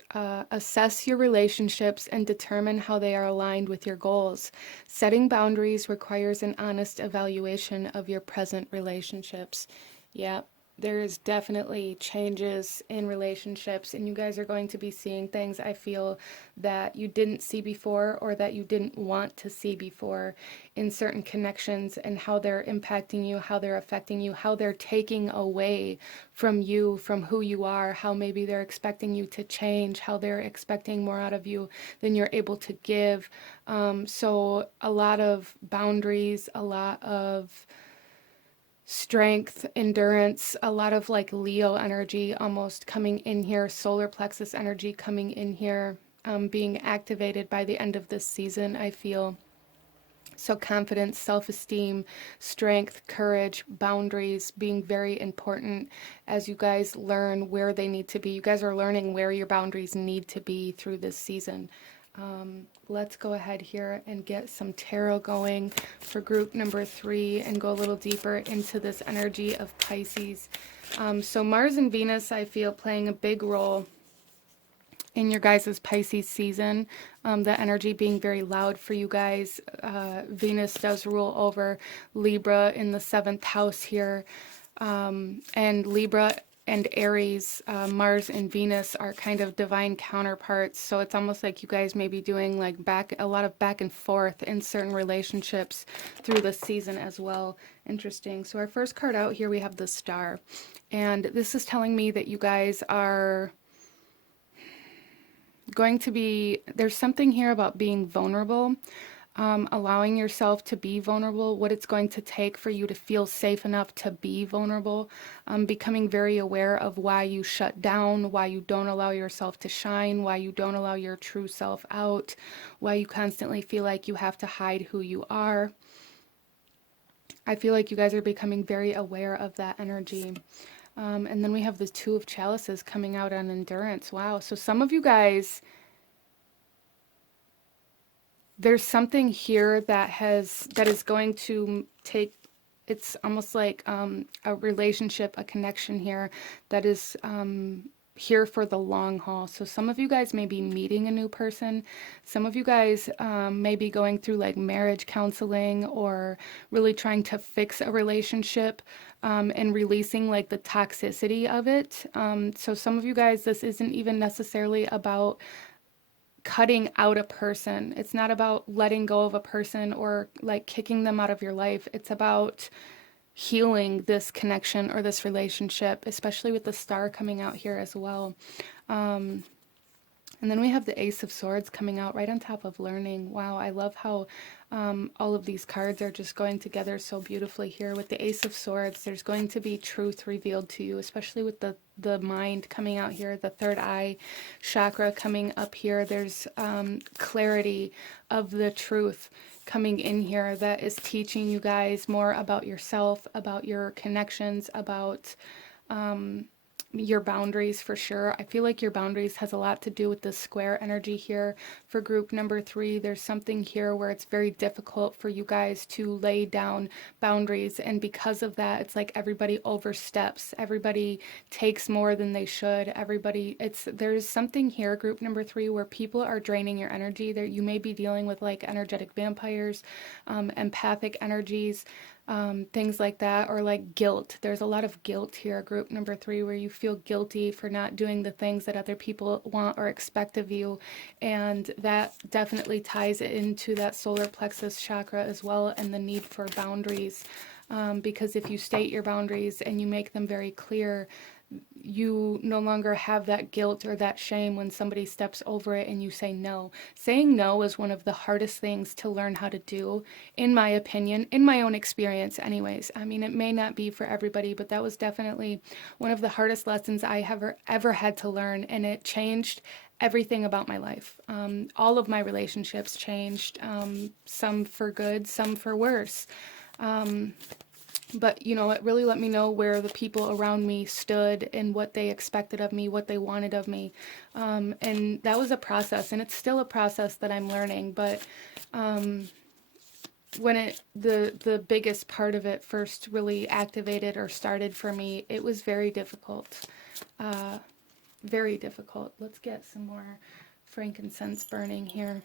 Assess your relationships and determine how they are aligned with your goals. Setting boundaries requires an honest evaluation of your present relationships. Yeah, there is definitely changes in relationships, and you guys are going to be seeing things, I feel, that you didn't see before or that you didn't want to see before in certain connections, and how they're impacting you, how they're affecting you, how they're taking away from you, from who you are, how maybe they're expecting you to change, how they're expecting more out of you than you're able to give. So a lot of boundaries, a lot of strength, endurance, a lot of like Leo energy almost coming in here, solar plexus energy coming in here, being activated by the end of this season, I feel. So confidence, self-esteem, strength, courage, boundaries being very important as you guys learn where they need to be. You guys are learning where your boundaries need to be through this season. Let's go ahead here and get some tarot going for group number 3 and go a little deeper into this energy of Pisces. So Mars and Venus, I feel, playing a big role in your guys' Pisces season. The energy being very loud for you guys. Venus does rule over Libra in the 7th house here. And Libra and Aries, Mars and Venus are kind of divine counterparts. So it's almost like you guys may be doing like a lot of back and forth in certain relationships through this season as well. Interesting. So our first card out here, we have the Star. And this is telling me that you guys are going to be, there's something here about being vulnerable. Allowing yourself to be vulnerable, what it's going to take for you to feel safe enough to be vulnerable, becoming very aware of why you shut down, why you don't allow yourself to shine, why you don't allow your true self out, why you constantly feel like you have to hide who you are. I feel like you guys are becoming very aware of that energy. And then we have the Two of Chalices coming out on endurance. Wow. So some of you guys, there's something here that is going to take, it's almost like a relationship, a connection here that is here for the long haul. So some of you guys may be meeting a new person. Some of you guys may be going through like marriage counseling or really trying to fix a relationship and releasing like the toxicity of it. So some of you guys, this isn't even necessarily about cutting out a person. It's not about letting go of a person or like kicking them out of your life. It's about healing this connection or this relationship, especially with the star coming out here as well. And then we have the Ace of Swords coming out right on top of learning. Wow, I love how all of these cards are just going together so beautifully here. With the Ace of Swords, there's going to be truth revealed to you, especially with the mind coming out here, the third eye chakra coming up here. There's clarity of the truth coming in here that is teaching you guys more about yourself, about your connections, about your boundaries for sure. I feel like your boundaries has a lot to do with the square energy here. For group number 3, there's something here where it's very difficult for you guys to lay down boundaries, and because of that, it's like everybody oversteps, everybody takes more than they should, there's something here, group number 3, where people are draining your energy. There, you may be dealing with like energetic vampires, empathic energies, things like that, or like guilt. There's a lot of guilt here, group number 3, where you feel guilty for not doing the things that other people want or expect of you, and that definitely ties into that solar plexus chakra as well, and the need for boundaries, because if you state your boundaries and you make them very clear, you no longer have that guilt or that shame when somebody steps over it and you say no. Saying no is one of the hardest things to learn how to do, in my opinion, in my own experience anyways. I mean, it may not be for everybody, but that was definitely one of the hardest lessons I have ever had to learn, and it changed everything about my life. All of my relationships changed, some for good, some for worse. But, you know, it really let me know where the people around me stood and what they expected of me, what they wanted of me. And that was a process, and it's still a process that I'm learning. But when the biggest part of it first really activated or started for me, it was very difficult. Very difficult. Let's get some more frankincense burning here.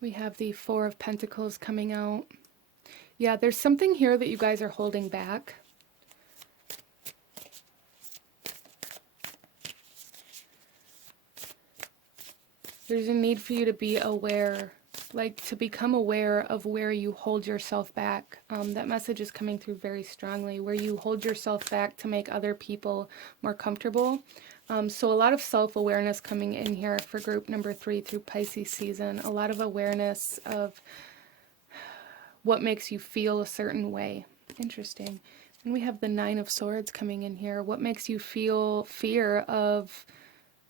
We have the Four of Pentacles coming out. Yeah, there's something here that you guys are holding back. There's a need for you to be aware, like to become aware of where you hold yourself back. That message is coming through very strongly, where you hold yourself back to make other people more comfortable. So a lot of self-awareness coming in here for group number 3 through Pisces season. A lot of awareness of what makes you feel a certain way. Interesting. And we have the Nine of Swords coming in here. What makes you feel fear of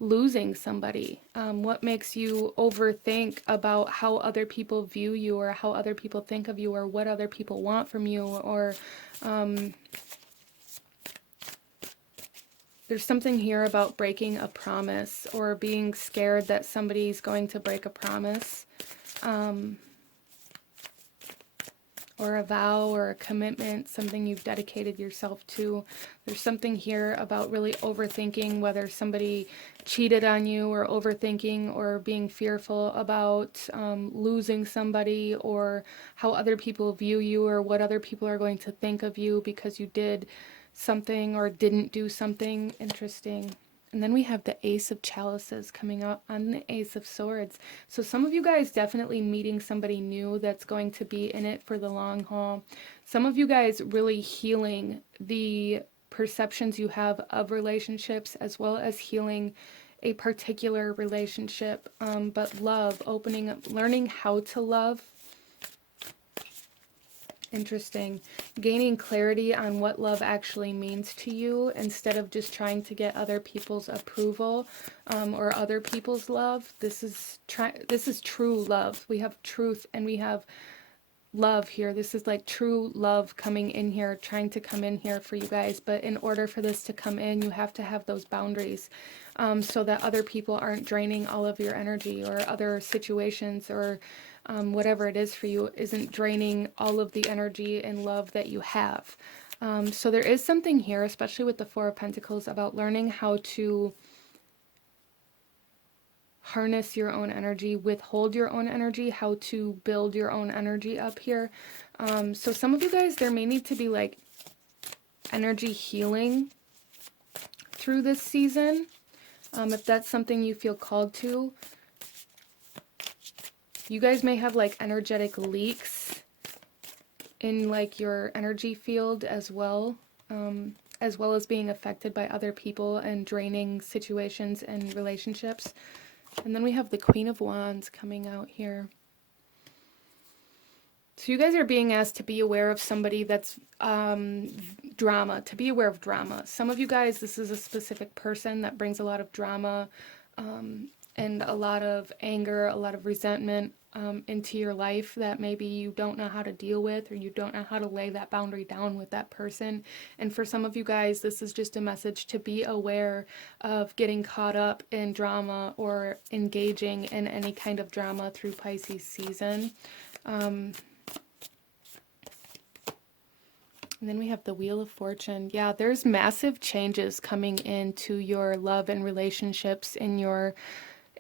losing somebody? What makes you overthink about how other people view you, or how other people think of you, or what other people want from you, or there's something here about breaking a promise, or being scared that somebody's going to break a promise, or a vow or a commitment, something you've dedicated yourself to. There's something here about really overthinking whether somebody cheated on you, or overthinking or being fearful about losing somebody, or how other people view you, or what other people are going to think of you because you did something or didn't do something. Interesting. And then we have the Ace of Chalices coming out on the Ace of Swords. So some of you guys definitely meeting somebody new that's going to be in it for the long haul. Some of you guys really healing the perceptions you have of relationships, as well as healing a particular relationship. But love, opening up, learning how to love. Interesting. Gaining clarity on what love actually means to you, instead of just trying to get other people's approval, or other people's love. This is true love. We have truth, and we have love here. This is like true love coming in here, trying to come in here for you guys. But in order for this to come in, you have to have those boundaries, so that other people aren't draining all of your energy, or other situations, or whatever it is for you isn't draining all of the energy and love that you have. So there is something here, especially with the Four of Pentacles, about learning how to harness your own energy, withhold your own energy, how to build your own energy up here. So some of you guys, there may need to be like energy healing through this season. If that's something you feel called to. You guys may have like energetic leaks in like your energy field as well as being affected by other people and draining situations and relationships. And then we have the Queen of Wands coming out here. So you guys are being asked to be aware of somebody that's drama, to be aware of drama. Some of you guys, this is a specific person that brings a lot of drama and a lot of anger, a lot of resentment into your life that maybe you don't know how to deal with, or you don't know how to lay that boundary down with that person. And for some of you guys, this is just a message to be aware of getting caught up in drama or engaging in any kind of drama through Pisces season. And then we have the Wheel of Fortune. Yeah, there's massive changes coming into your love and relationships in your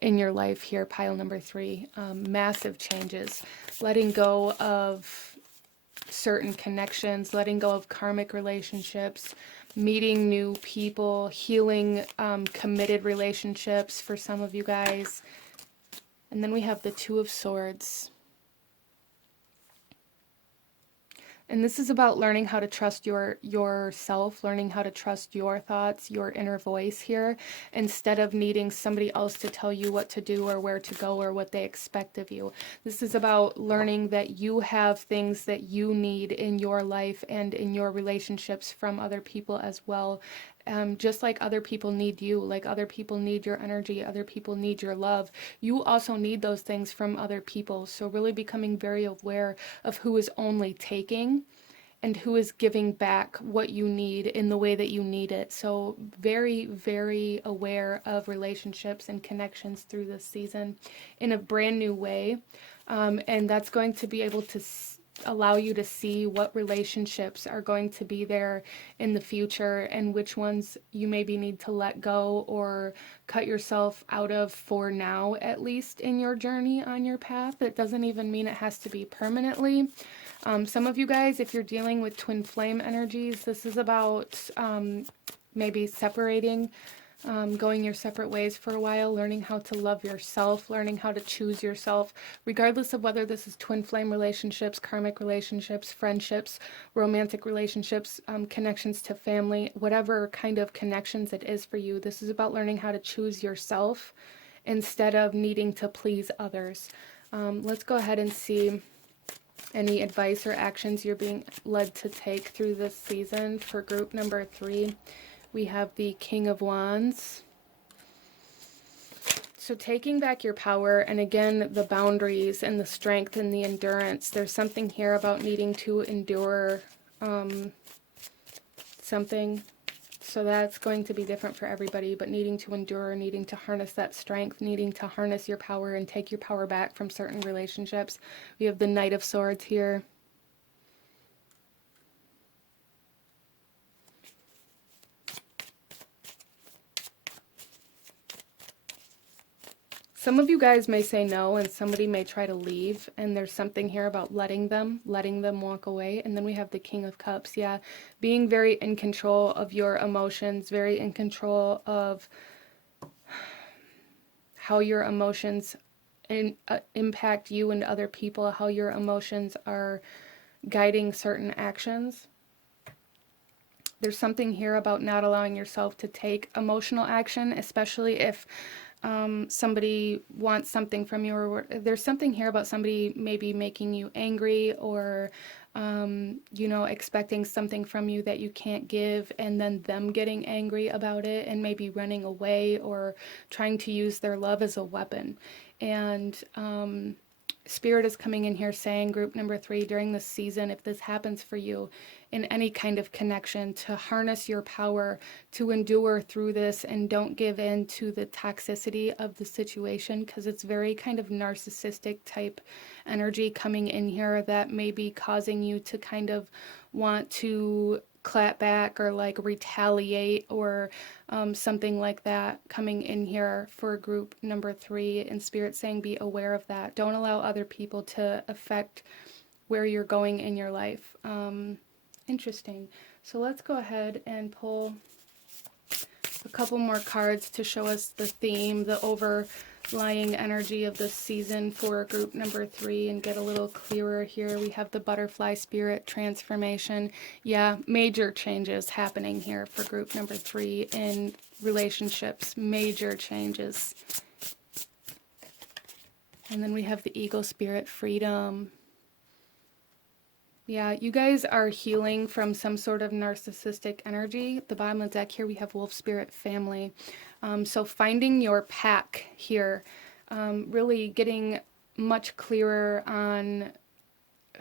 life here, pile number 3. Massive changes. Letting go of certain connections, letting go of karmic relationships, meeting new people, healing committed relationships for some of you guys. And then we have the Two of Swords. And this is about learning how to trust yourself, learning how to trust your thoughts, your inner voice here, instead of needing somebody else to tell you what to do or where to go or what they expect of you. This is about learning that you have things that you need in your life and in your relationships from other people as well. Just like other people need you, like other people need your energy, other people need your love, you also need those things from other people. So really becoming very aware of who is only taking and who is giving back what you need in the way that you need it. So very, very aware of relationships and connections through this season in a brand new way. And that's going to be able to allow you to see what relationships are going to be there in the future and which ones you maybe need to let go or cut yourself out of for now, at least in your journey on your path. It doesn't even mean it has to be permanently. Some of you guys, if you're dealing with twin flame energies, this is about maybe separating, going your separate ways for a while, learning how to love yourself, learning how to choose yourself, regardless of whether this is twin flame relationships, karmic relationships, friendships, romantic relationships, connections to family, whatever kind of connections it is for you. This is about learning how to choose yourself instead of needing to please others. Let's go ahead and see any advice or actions you're being led to take through this season for group number 3. We have the King of Wands. So taking back your power, and again, the boundaries and the strength and the endurance. There's something here about needing to endure something. So that's going to be different for everybody, but needing to endure, needing to harness that strength, needing to harness your power and take your power back from certain relationships. We have the Knight of Swords here. Some of you guys may say no, and somebody may try to leave, and there's something here about letting them walk away. And then we have the King of Cups. Yeah, being very in control of your emotions, very in control of how your emotions impact you and other people, how your emotions are guiding certain actions. There's something here about not allowing yourself to take emotional action, especially if somebody wants something from you, or there's something here about somebody maybe making you angry, or you know, expecting something from you that you can't give, and then them getting angry about it and maybe running away or trying to use their love as a weapon. And Spirit is coming in here saying, group number 3, during this season, if this happens for you in any kind of connection, to harness your power, to endure through this, and don't give in to the toxicity of the situation, because it's very kind of narcissistic type energy coming in here that may be causing you to kind of want to clap back or like retaliate or something like that coming in here for group number 3. And Spirit saying be aware of that. Don't allow other people to affect where you're going in your life. Interesting. So let's go ahead and pull a couple more cards to show us the theme, the overlying energy of this season for group number 3, and get a little clearer here. We have the butterfly spirit transformation. Yeah, major changes happening here for group number 3 in relationships. Major changes. And then we have the eagle spirit, freedom. Yeah, you guys are healing from some sort of narcissistic energy. At the bottom of the deck here, we have wolf spirit, family. So finding your pack here, really getting much clearer on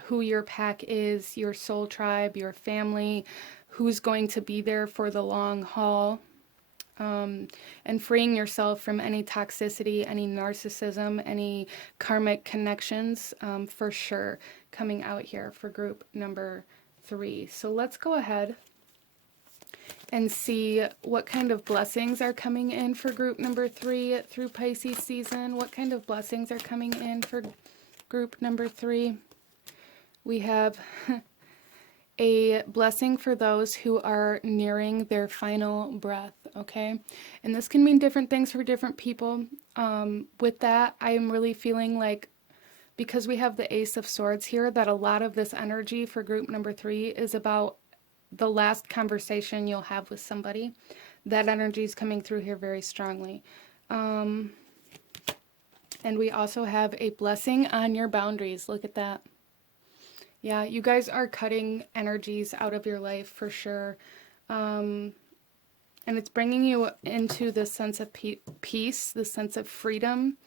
who your pack is, your soul tribe, your family, who's going to be there for the long haul. And freeing yourself from any toxicity, any narcissism, any karmic connections, for sure, coming out here for group number 3. So let's go ahead and see what kind of blessings are coming in for group number 3 through Pisces season. What kind of blessings are coming in for group number 3? We have a blessing for those who are nearing their final breath, okay? And this can mean different things for different people. With that, I am really feeling like, because we have the Ace of Swords here, that a lot of this energy for group number 3 is about the last conversation you'll have with somebody. That energy is coming through here very strongly. And we also have a blessing on your boundaries. Look at that. Yeah, you guys are cutting energies out of your life for sure. And it's bringing you into this sense of peace, this sense of freedom.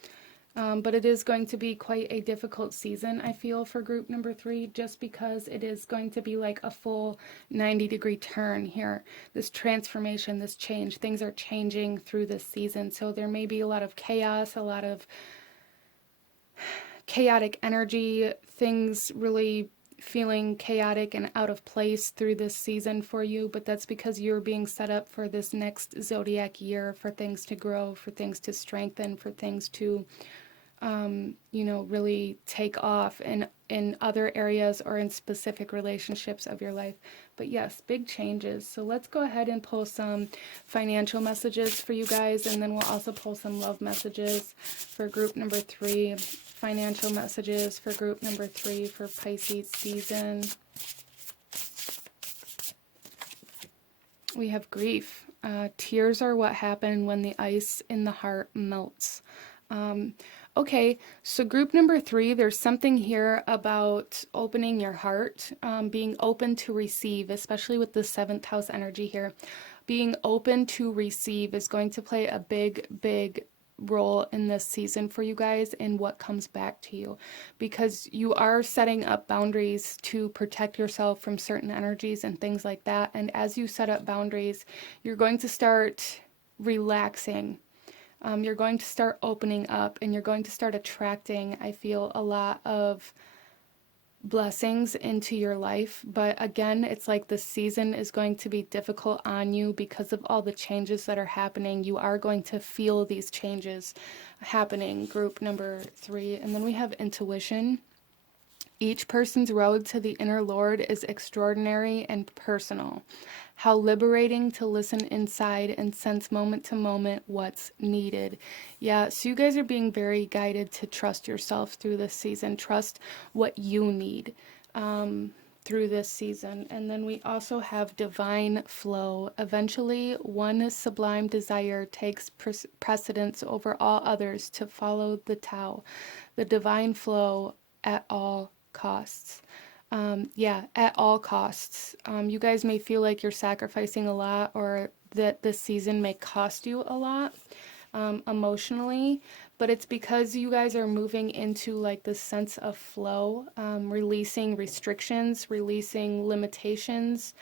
But it is going to be quite a difficult season, I feel, for group number 3, just because it is going to be like a full 90-degree turn here. This transformation, this change, things are changing through this season. So there may be a lot of chaos, a lot of chaotic energy, things really feeling chaotic and out of place through this season for you, but that's because you're being set up for this next zodiac year, for things to grow, for things to strengthen, for things to really take off in other areas or in specific relationships of your life. But yes, big changes. So let's go ahead and pull some financial messages for you guys, and then we'll also pull some love messages for group number 3. Financial messages for group number 3 for Pisces season. We have grief. Tears are what happen when the ice in the heart melts. Okay, so group number 3, there's something here about opening your heart, being open to receive, especially with the 7th house energy here. Being open to receive is going to play a big, big role in this season for you guys and what comes back to you, because you are setting up boundaries to protect yourself from certain energies and things like that. And as you set up boundaries, you're going to start relaxing. You're going to start opening up, and you're going to start attracting, I feel, a lot of blessings into your life. But again, it's like the season is going to be difficult on you because of all the changes that are happening. You are going to feel these changes happening, group number 3. And then we have intuition. Each person's road to the inner Lord is extraordinary and personal. How liberating to listen inside and sense moment to moment what's needed. Yeah, so you guys are being very guided to trust yourself through this season. Trust what you need through this season. And then we also have divine flow. Eventually, one sublime desire takes precedence over all others to follow the Tao. The divine flow at all costs. At all costs. You guys may feel like you're sacrificing a lot, or that this season may cost you a lot emotionally, but it's because you guys are moving into like this sense of flow, releasing restrictions, releasing limitations,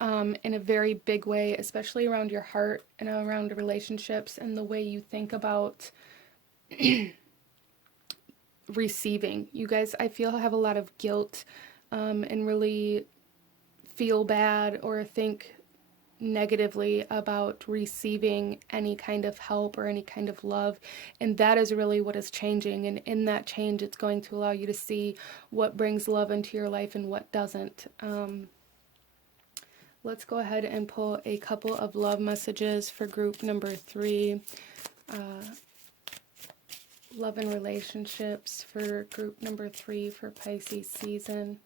in a very big way, especially around your heart and around relationships and the way you think about receiving. You guys, I feel, have a lot of guilt, and really feel bad or think negatively about receiving any kind of help or any kind of love, and that is really what is changing. And in that change, it's going to allow you to see what brings love into your life and what doesn't. Let's go ahead and pull a couple of love messages for group number 3. Love and relationships for group number 3 for Pisces season.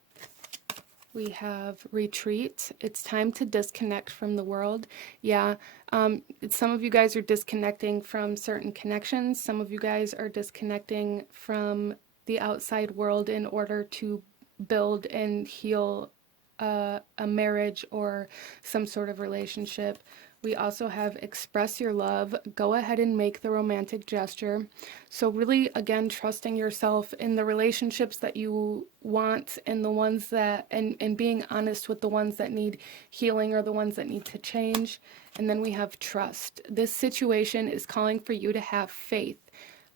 We have retreat. It's time to disconnect from the world. Yeah, some of you guys are disconnecting from certain connections. Some of you guys are disconnecting from the outside world in order to build and heal a marriage or some sort of relationship. We also have express your love. Go ahead and make the romantic gesture. So really, again, trusting yourself in the relationships that you want and the ones that, and being honest with the ones that need healing or the ones that need to change. And then we have trust. This situation is calling for you to have faith.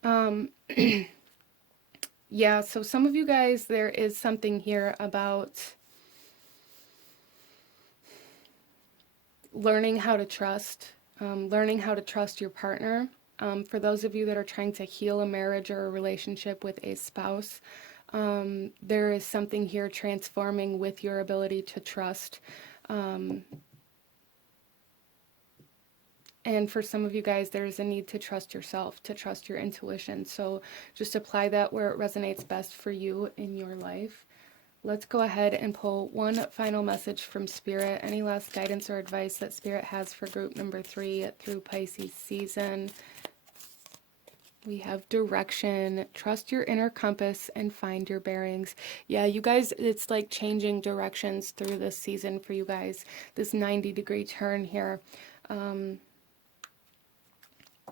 Yeah, so some of you guys, there is something here about learning how to trust your partner. For those of you that are trying to heal a marriage or a relationship with a spouse, there is something here transforming with your ability to trust. And for some of you guys, there is a need to trust yourself, to trust your intuition. So just apply that where it resonates best for you in your life. Let's go ahead and pull one final message from Spirit. Any last guidance or advice that Spirit has for group number 3 through Pisces season? We have direction. Trust your inner compass and find your bearings. Yeah, you guys, it's like changing directions through this season for you guys. This 90-degree turn here.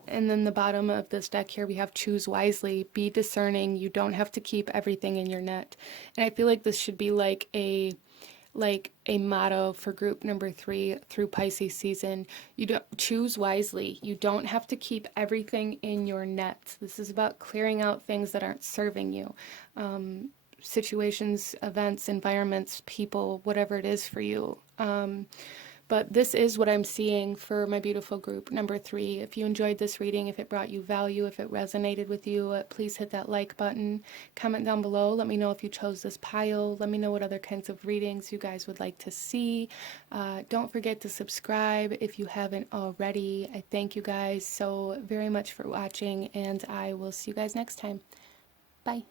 And then the bottom of this deck here, we have choose wisely, be discerning. You don't have to keep everything in your net. And I feel like this should be like a motto for group number 3 through Pisces season. You don't choose wisely. You don't have to keep everything in your net. This is about clearing out things that aren't serving you. Situations, events, environments, people, whatever it is for you. But this is what I'm seeing for my beautiful group number 3. If you enjoyed this reading, if it brought you value, if it resonated with you, please hit that like button. Comment down below. Let me know if you chose this pile. Let me know what other kinds of readings you guys would like to see. Don't forget to subscribe if you haven't already. I thank you guys so very much for watching, and I will see you guys next time. Bye.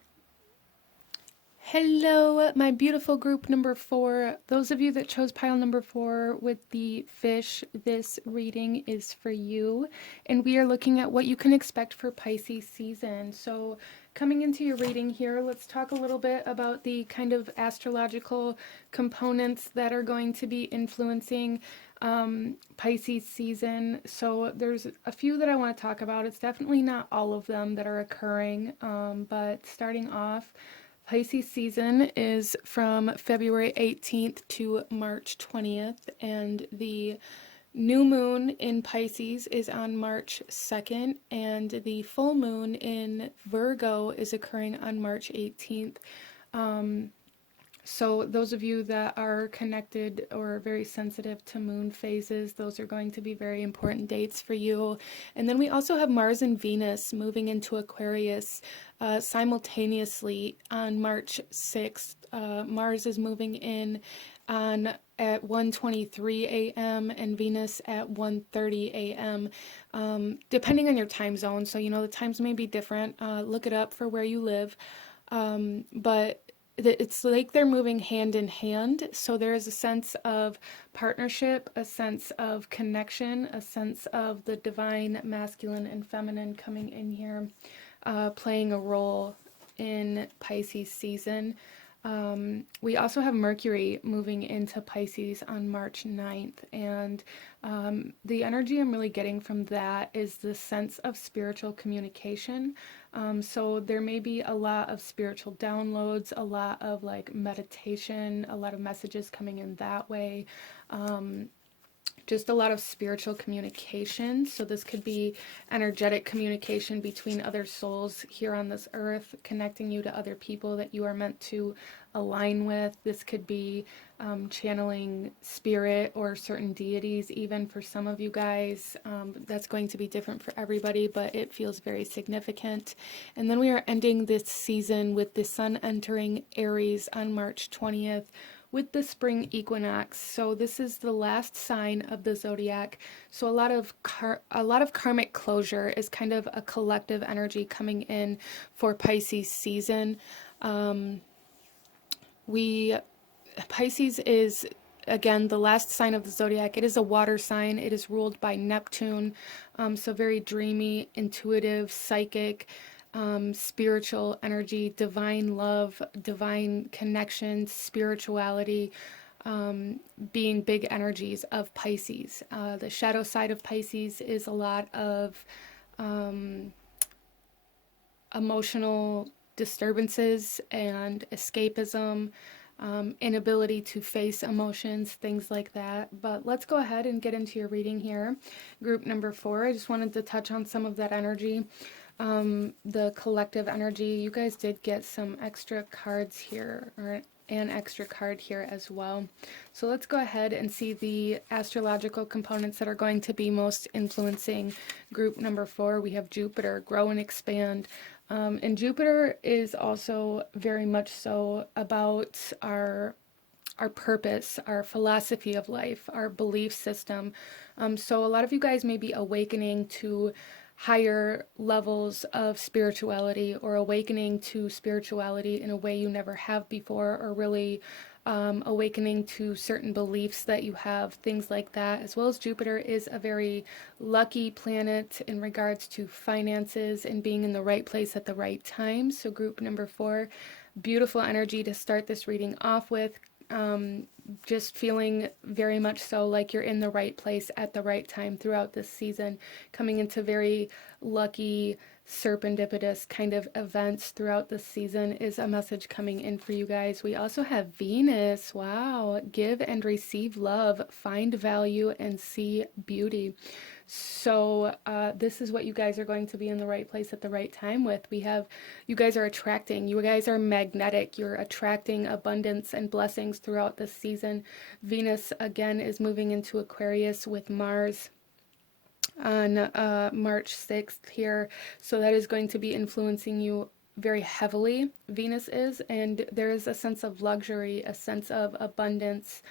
Hello, my beautiful group number 4. Those of you that chose pile number 4 with the fish, this reading is for you. And we are looking at what you can expect for Pisces season. So coming into your reading here, let's talk a little bit about the kind of astrological components that are going to be influencing Pisces season. So there's a few that I want to talk about. It's definitely not all of them that are occurring, but starting off, Pisces season is from February 18th to March 20th, and the new moon in Pisces is on March 2nd, and the full moon in Virgo is occurring on March 18th. So those of you that are connected or very sensitive to moon phases, those are going to be very important dates for you. And then we also have Mars and Venus moving into Aquarius simultaneously on March 6th. Mars is moving in at 1:23 a.m. and Venus at 1:30 a.m. Depending on your time zone. So, you know, the times may be different. Look it up for where you live. But it's like they're moving hand in hand. So there is a sense of partnership, a sense of connection, a sense of the divine masculine and feminine coming in here, playing a role in Pisces season. We also have Mercury moving into Pisces on March 9th, and the energy I'm really getting from that is the sense of spiritual communication. So there may be a lot of spiritual downloads, a lot of like meditation, a lot of messages coming in that way. Just a lot of spiritual communication. So this could be energetic communication between other souls here on this earth, connecting you to other people that you are meant to align with. This could be channeling spirit or certain deities, even for some of you guys. That's going to be different for everybody, but it feels very significant. And then we are ending this season with the sun entering Aries on March 20th, with the spring equinox. So this is the last sign of the zodiac. So a lot of karmic closure is kind of a collective energy coming in for Pisces season. Pisces is, again, the last sign of the zodiac. It is a water sign. It is ruled by Neptune. So very dreamy, intuitive, psychic, spiritual energy, divine love, divine connection, spirituality, being big energies of Pisces. The shadow side of Pisces is a lot of emotional disturbances and escapism, inability to face emotions, things like that. But let's go ahead and get into your reading here. Group number 4, I just wanted to touch on some of that energy. The collective energy. You guys did get some extra cards here, or an extra card here as well. So let's go ahead and see the astrological components that are going to be most influencing group number 4. We have Jupiter, grow and expand. And Jupiter is also very much so about our purpose, our philosophy of life, our belief system. So a lot of you guys may be awakening to higher levels of spirituality, or awakening to spirituality in a way you never have before, or really awakening to certain beliefs that you have, things like that. As well as Jupiter is a very lucky planet in regards to finances and being in the right place at the right time. So group number 4, beautiful energy to start this reading off with. Just feeling very much so like you're in the right place at the right time throughout this season, coming into very lucky, serendipitous kind of events throughout this season is a message coming in for you guys. We also have Venus. Wow. Give and receive love, find value, and see beauty. So this is what you guys are going to be in the right place at the right time with. We have, you guys are attracting, you guys are magnetic. You're attracting abundance and blessings throughout this season. Venus, again, is moving into Aquarius with Mars on March 6th here. So that is going to be influencing you very heavily, Venus is. And there is a sense of luxury, a sense of abundance,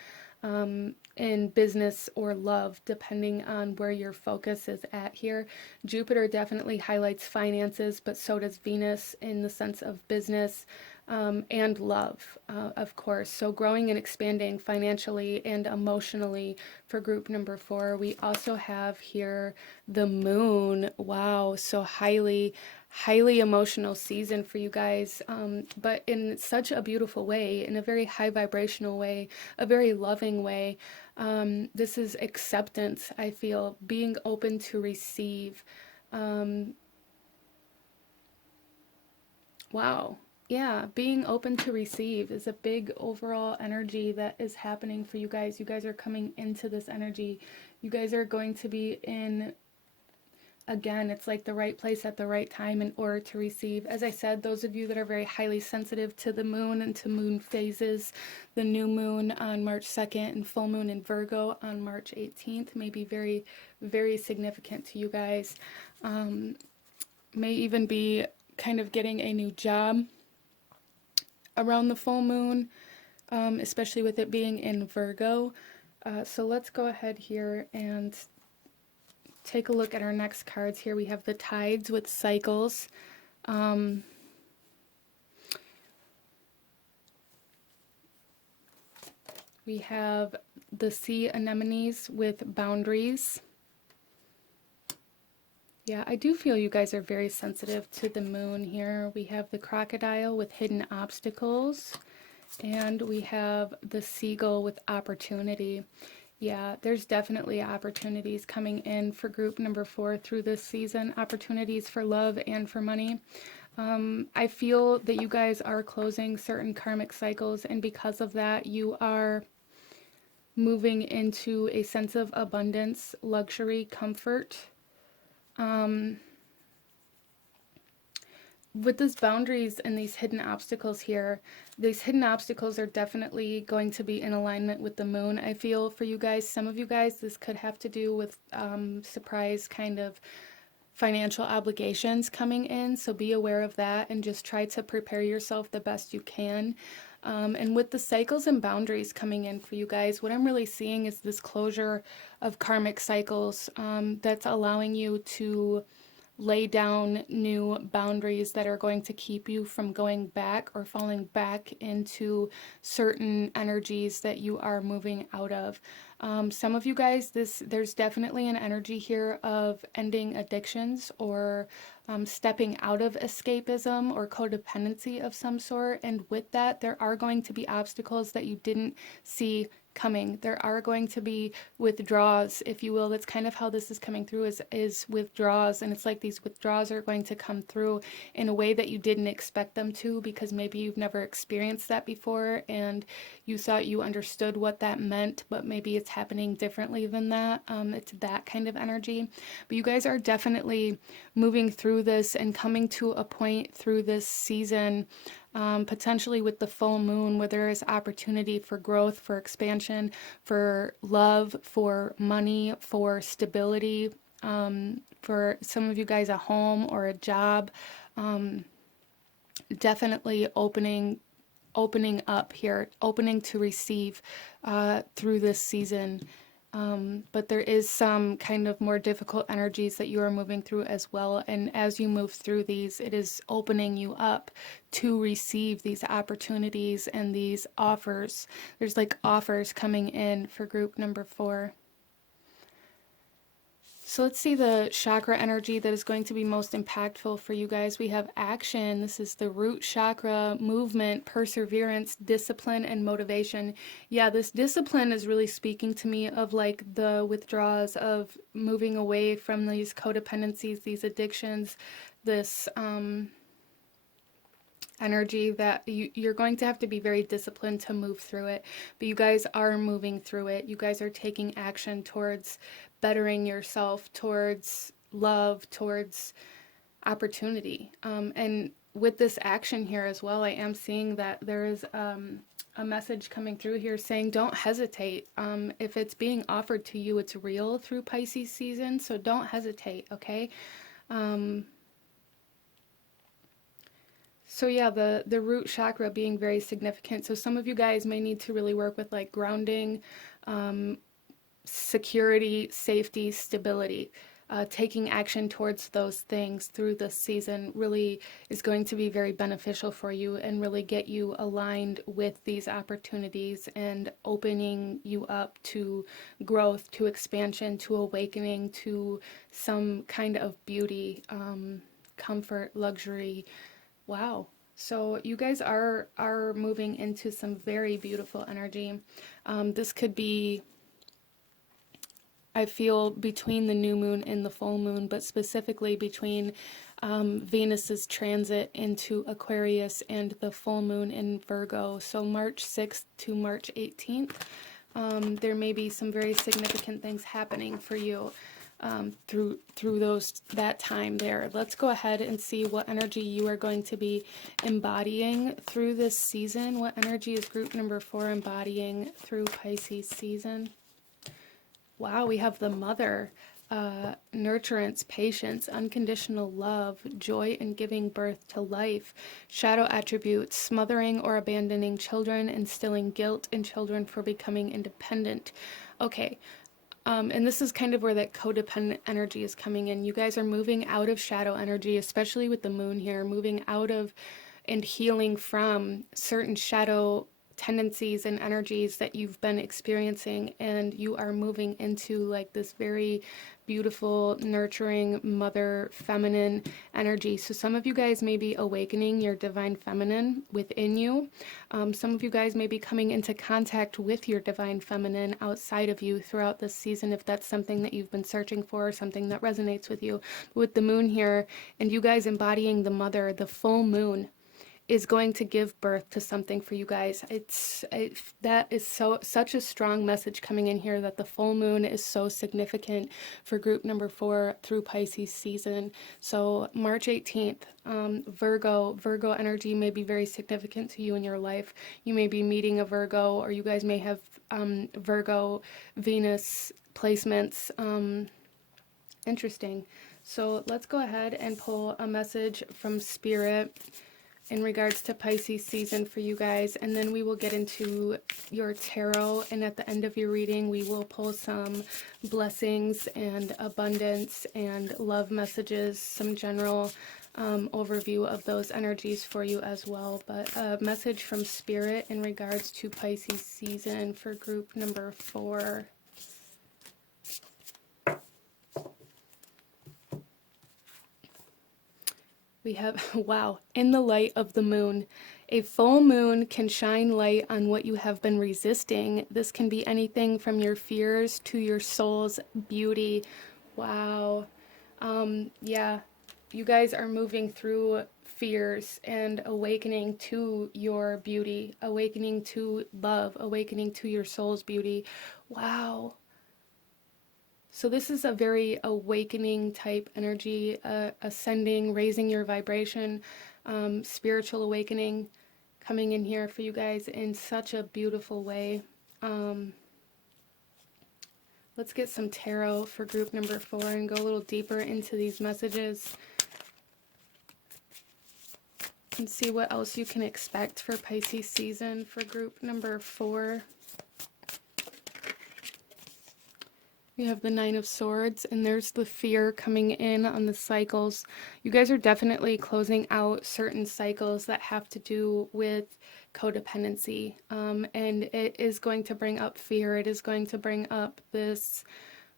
in business or love, depending on where your focus is at here. Jupiter definitely highlights finances, but so does Venus in the sense of business and love, of course. So growing and expanding financially and emotionally for group number 4. We also have here the moon. Wow, so highly emotional season for you guys, but in such a beautiful way, in a very high vibrational way, a very loving way. This is acceptance, I feel, being open to receive. Wow. Yeah, being open to receive is a big overall energy that is happening for you guys. You guys are coming into this energy. You guys are going to be in, again, it's like the right place at the right time in order to receive. As I said, those of you that are very highly sensitive to the moon and to moon phases, the new moon on March 2nd and full moon in Virgo on March 18th may be very, very significant to you guys. May even be kind of getting a new job around the full moon, especially with it being in Virgo. So let's go ahead here and take a look at our next cards here. We have the tides with cycles. We have the sea anemones with boundaries. Yeah, I do feel you guys are very sensitive to the moon here. We have the crocodile with hidden obstacles. And we have the Seagull with opportunity. Yeah, there's definitely opportunities coming in for group number 4 through this season. Opportunities for love and for money. I feel that you guys are closing certain karmic cycles, and because of that, you are moving into a sense of abundance, luxury, comfort. With these boundaries and these hidden obstacles here, these hidden obstacles are definitely going to be in alignment with the moon. I feel for you guys, some of you guys, this could have to do with surprise kind of financial obligations coming in, so be aware of that and just try to prepare yourself the best you can. And with the cycles and boundaries coming in for you guys, what I'm really seeing is this closure of karmic cycles that's allowing you to lay down new boundaries that are going to keep you from going back or falling back into certain energies that you are moving out of. Some of you guys, there's definitely an energy here of ending addictions or stepping out of escapism or codependency of some sort. And with that, there are going to be obstacles that you didn't see coming. There are going to be withdrawals, if you will. That's kind of how this is coming through, is withdrawals. And it's like these withdrawals are going to come through in a way that you didn't expect them to, because maybe you've never experienced that before and you thought you understood what that meant, but maybe it's happening differently than that. It's that kind of energy. But you guys are definitely moving through this and coming to a point through this season, potentially with the full moon, where there is opportunity for growth, for expansion, for love, for money, for stability, for some of you guys a home or a job. Definitely opening up here, opening to receive through this season. But there is some kind of more difficult energies that you are moving through as well. And as you move through these, it is opening you up to receive these opportunities and these offers. There's like offers coming in for group number 4. So let's see the chakra energy that is going to be most impactful for you guys. We have action. This is the root chakra, movement, perseverance, discipline, and motivation. Yeah, this discipline is really speaking to me of like the withdrawals of moving away from these codependencies, these addictions, this energy that you're going to have to be very disciplined to move through it. But you guys are moving through it. You guys are taking action towards bettering yourself, towards love, towards opportunity. And with this action here as well, I am seeing that there is a message coming through here saying don't hesitate. If it's being offered to you, it's real through Pisces season, so don't hesitate, okay? So yeah, the root chakra being very significant. So some of you guys may need to really work with like grounding, security, safety, stability. Taking action towards those things through this season really is going to be very beneficial for you and really get you aligned with these opportunities and opening you up to growth, to expansion, to awakening, to some kind of beauty, comfort, luxury. Wow. So you guys are moving into some very beautiful energy. This could be, I feel, between the new moon and the full moon, but specifically between Venus's transit into Aquarius and the full moon in Virgo. So March 6th to March 18th, there may be some very significant things happening for you through that time there. Let's go ahead and see what energy you are going to be embodying through this season. What energy is group number 4 embodying through Pisces season? Wow, we have the Mother, nurturance, patience, unconditional love, joy in giving birth to life, shadow attributes, smothering or abandoning children, instilling guilt in children for becoming independent. Okay, and this is kind of where that codependent energy is coming in. You guys are moving out of shadow energy, especially with the moon here, moving out of and healing from certain shadow tendencies and energies that you've been experiencing, and you are moving into like this very beautiful, nurturing, mother, feminine energy. So some of you guys may be awakening your divine feminine within you. Some of you guys may be coming into contact with your divine feminine outside of you throughout this season, if that's something that you've been searching for, something that resonates with you. With the moon here, and you guys embodying the mother, the full moon is going to give birth to something for you guys. That is such a strong message coming in here, that the full moon is so significant for group number 4 through Pisces season. So March 18th, Virgo energy may be very significant to you in your life. You may be meeting a Virgo, or you guys may have Virgo Venus placements. Interesting. So let's go ahead and pull a message from Spirit in regards to Pisces season for you guys, and then we will get into your tarot, and at the end of your reading we will pull some blessings and abundance and love messages, some general overview of those energies for you as well. But a message from Spirit in regards to Pisces season for group number 4. We have, wow, in the light of the moon. A full moon can shine light on what you have been resisting. This can be anything from your fears to your soul's beauty. Wow. Yeah, you guys are moving through fears and awakening to your beauty, awakening to love, awakening to your soul's beauty. Wow. So this is a very awakening type energy, ascending, raising your vibration, spiritual awakening coming in here for you guys in such a beautiful way. Let's get some tarot for group number 4 and go a little deeper into these messages and see what else you can expect for Pisces season for group number 4. We have the 9 of Swords, and there's the fear coming in on the cycles. You guys are definitely closing out certain cycles that have to do with codependency, and it is going to bring up fear. It is going to bring up this,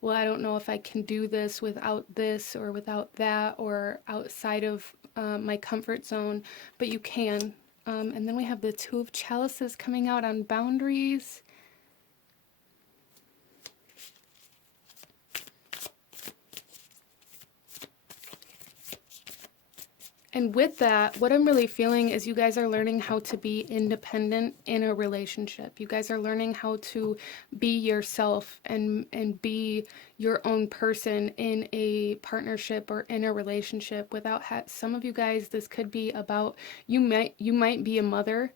well, I don't know if I can do this without this or without that or outside of my comfort zone, but you can. And then we have the 2 of Chalices coming out on boundaries. And with that, what I'm really feeling is you guys are learning how to be independent in a relationship. You guys are learning how to be yourself and be your own person in a partnership or in a relationship without some of you guys, this could be about, you might be a mother.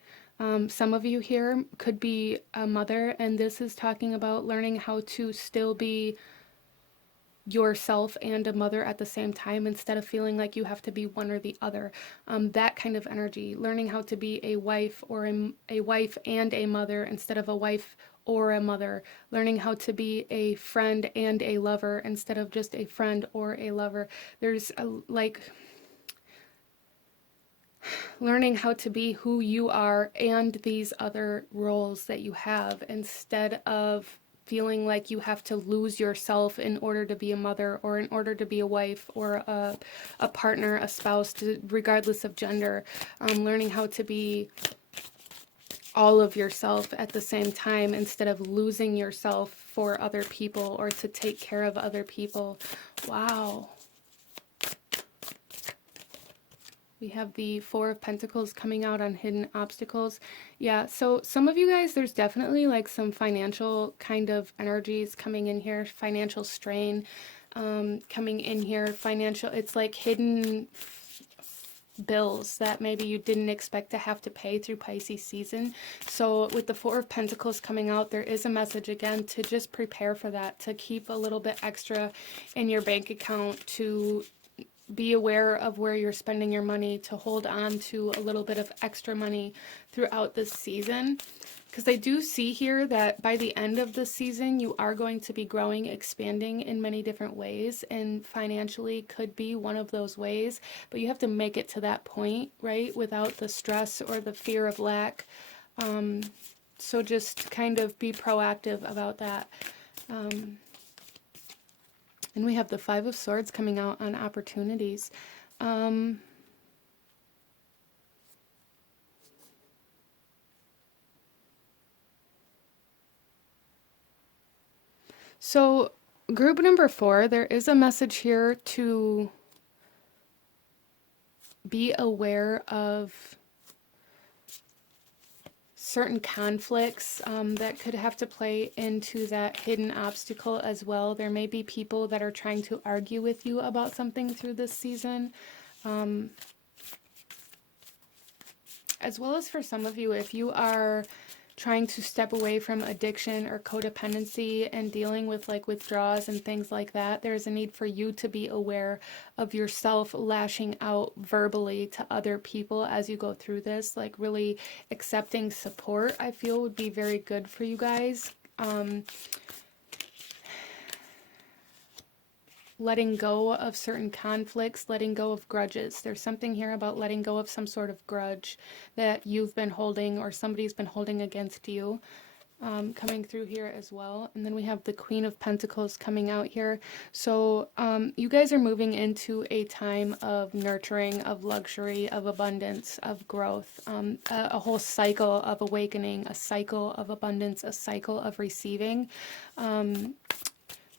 Some of you here could be a mother, and this is talking about learning how to still be yourself and a mother at the same time, instead of feeling like you have to be one or the other. That kind of energy, learning how to be a wife or a wife and a mother instead of a wife or a mother, learning how to be a friend and a lover instead of just a friend or a lover. There's learning how to be who you are and these other roles that you have, instead of feeling like you have to lose yourself in order to be a mother or in order to be a wife or a partner, a spouse, regardless of gender. Learning how to be all of yourself at the same time instead of losing yourself for other people or to take care of other people. Wow. We have the 4 of Pentacles coming out on hidden obstacles. Yeah, so some of you guys, there's definitely like some financial kind of energies coming in here, financial strain coming in here, it's like hidden bills that maybe you didn't expect to have to pay through Pisces season. So with the 4 of Pentacles coming out, there is a message again to just prepare for that, to keep a little bit extra in your bank account, to be aware of where you're spending your money, to hold on to a little bit of extra money throughout this season. Because I do see here that by the end of the season, you are going to be growing, expanding in many different ways, and financially could be one of those ways. But you have to make it to that point, right? Without the stress or the fear of lack. So just kind of be proactive about that. And we have the Five of Swords coming out on opportunities. So group number 4, there is a message here to be aware of certain conflicts that could have to play into that hidden obstacle as well. There may be people that are trying to argue with you about something through this season. As well as for some of you, if you are trying to step away from addiction or codependency and dealing with like withdrawals and things like that, there's a need for you to be aware of yourself lashing out verbally to other people as you go through this. Like really accepting support, I feel, would be very good for you guys. Letting go of certain conflicts, letting go of grudges. There's something here about letting go of some sort of grudge that you've been holding or somebody's been holding against you, coming through here as well. And then we have the Queen of Pentacles coming out here. So you guys are moving into a time of nurturing, of luxury, of abundance, of growth, a whole cycle of awakening, a cycle of abundance, a cycle of receiving.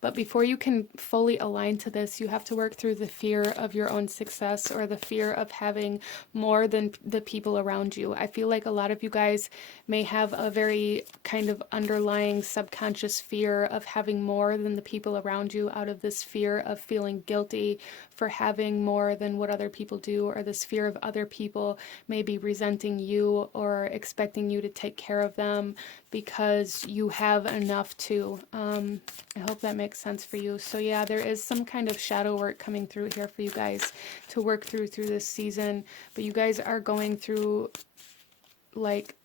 But before you can fully align to this, you have to work through the fear of your own success or the fear of having more than the people around you. I feel like a lot of you guys may have a very kind of underlying subconscious fear of having more than the people around you, out of this fear of feeling guilty for having more than what other people do, or this fear of other people maybe resenting you or expecting you to take care of them because you have enough to. I hope that makes sense for you. So yeah, there is some kind of shadow work coming through here for you guys to work through this season. But you guys are going through, like,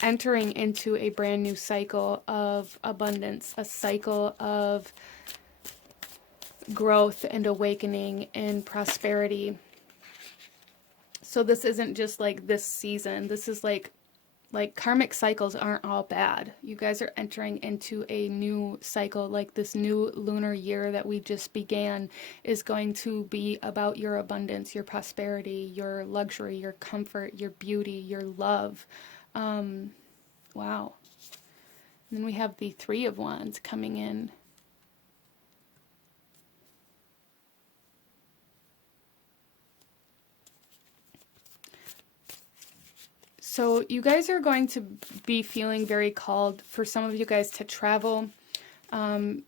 entering into a brand new cycle of abundance, a cycle of growth and awakening and prosperity. So this isn't just like this season. This is like karmic cycles aren't all bad. You guys are entering into a new cycle. Like this new lunar year that we just began is going to be about your abundance, your prosperity, your luxury, your comfort, your beauty, your love. Wow. And then we have the Three of Wands coming in. So you guys are going to be feeling very called, for some of you guys, to travel,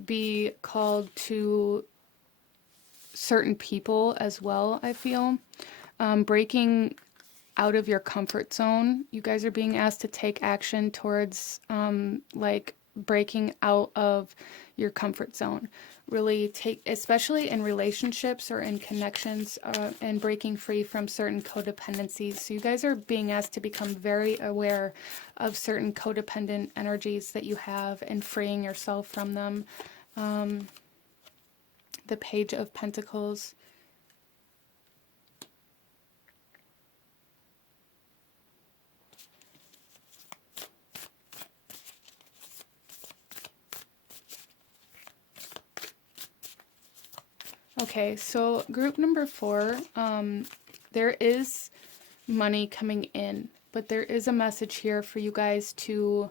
be called to certain people as well, I feel. Breaking out of your comfort zone. You guys are being asked to take action towards like breaking out of your comfort zone. Really take, especially in relationships or in connections, and breaking free from certain codependencies. So you guys are being asked to become very aware of certain codependent energies that you have and freeing yourself from them. The Page of Pentacles. Okay, so group number 4, there is money coming in, but there is a message here for you guys to,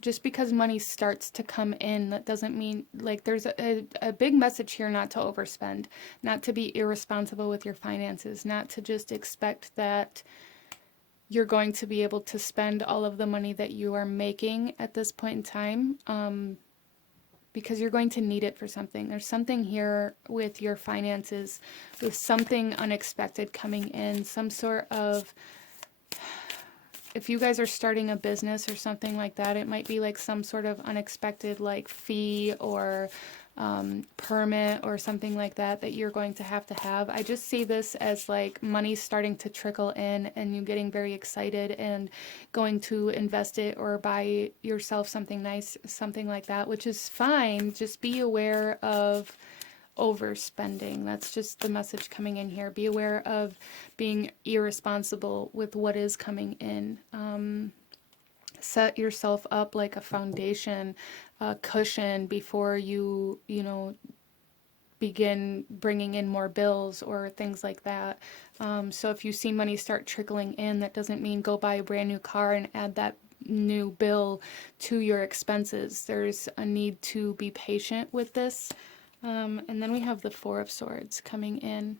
just because money starts to come in, that doesn't mean, like, there's a big message here not to overspend, not to be irresponsible with your finances, not to just expect that you're going to be able to spend all of the money that you are making at this point in time. Because you're going to need it for something. There's something here with your finances, with something unexpected coming in, some sort of, if you guys are starting a business or something like that, it might be like some sort of unexpected like fee or permit or something like that that you're going to have. I just see this as like money starting to trickle in and you getting very excited and going to invest it or buy yourself something nice, something like that, which is fine. Just be aware of overspending. That's just the message coming in here. Be aware of being irresponsible with what is coming in. Set yourself up like a foundation, a cushion before you begin bringing in more bills or things like that. So if you see money start trickling in, that doesn't mean go buy a brand new car and add that new bill to your expenses. There's a need to be patient with this. And then we have the Four of Swords coming in.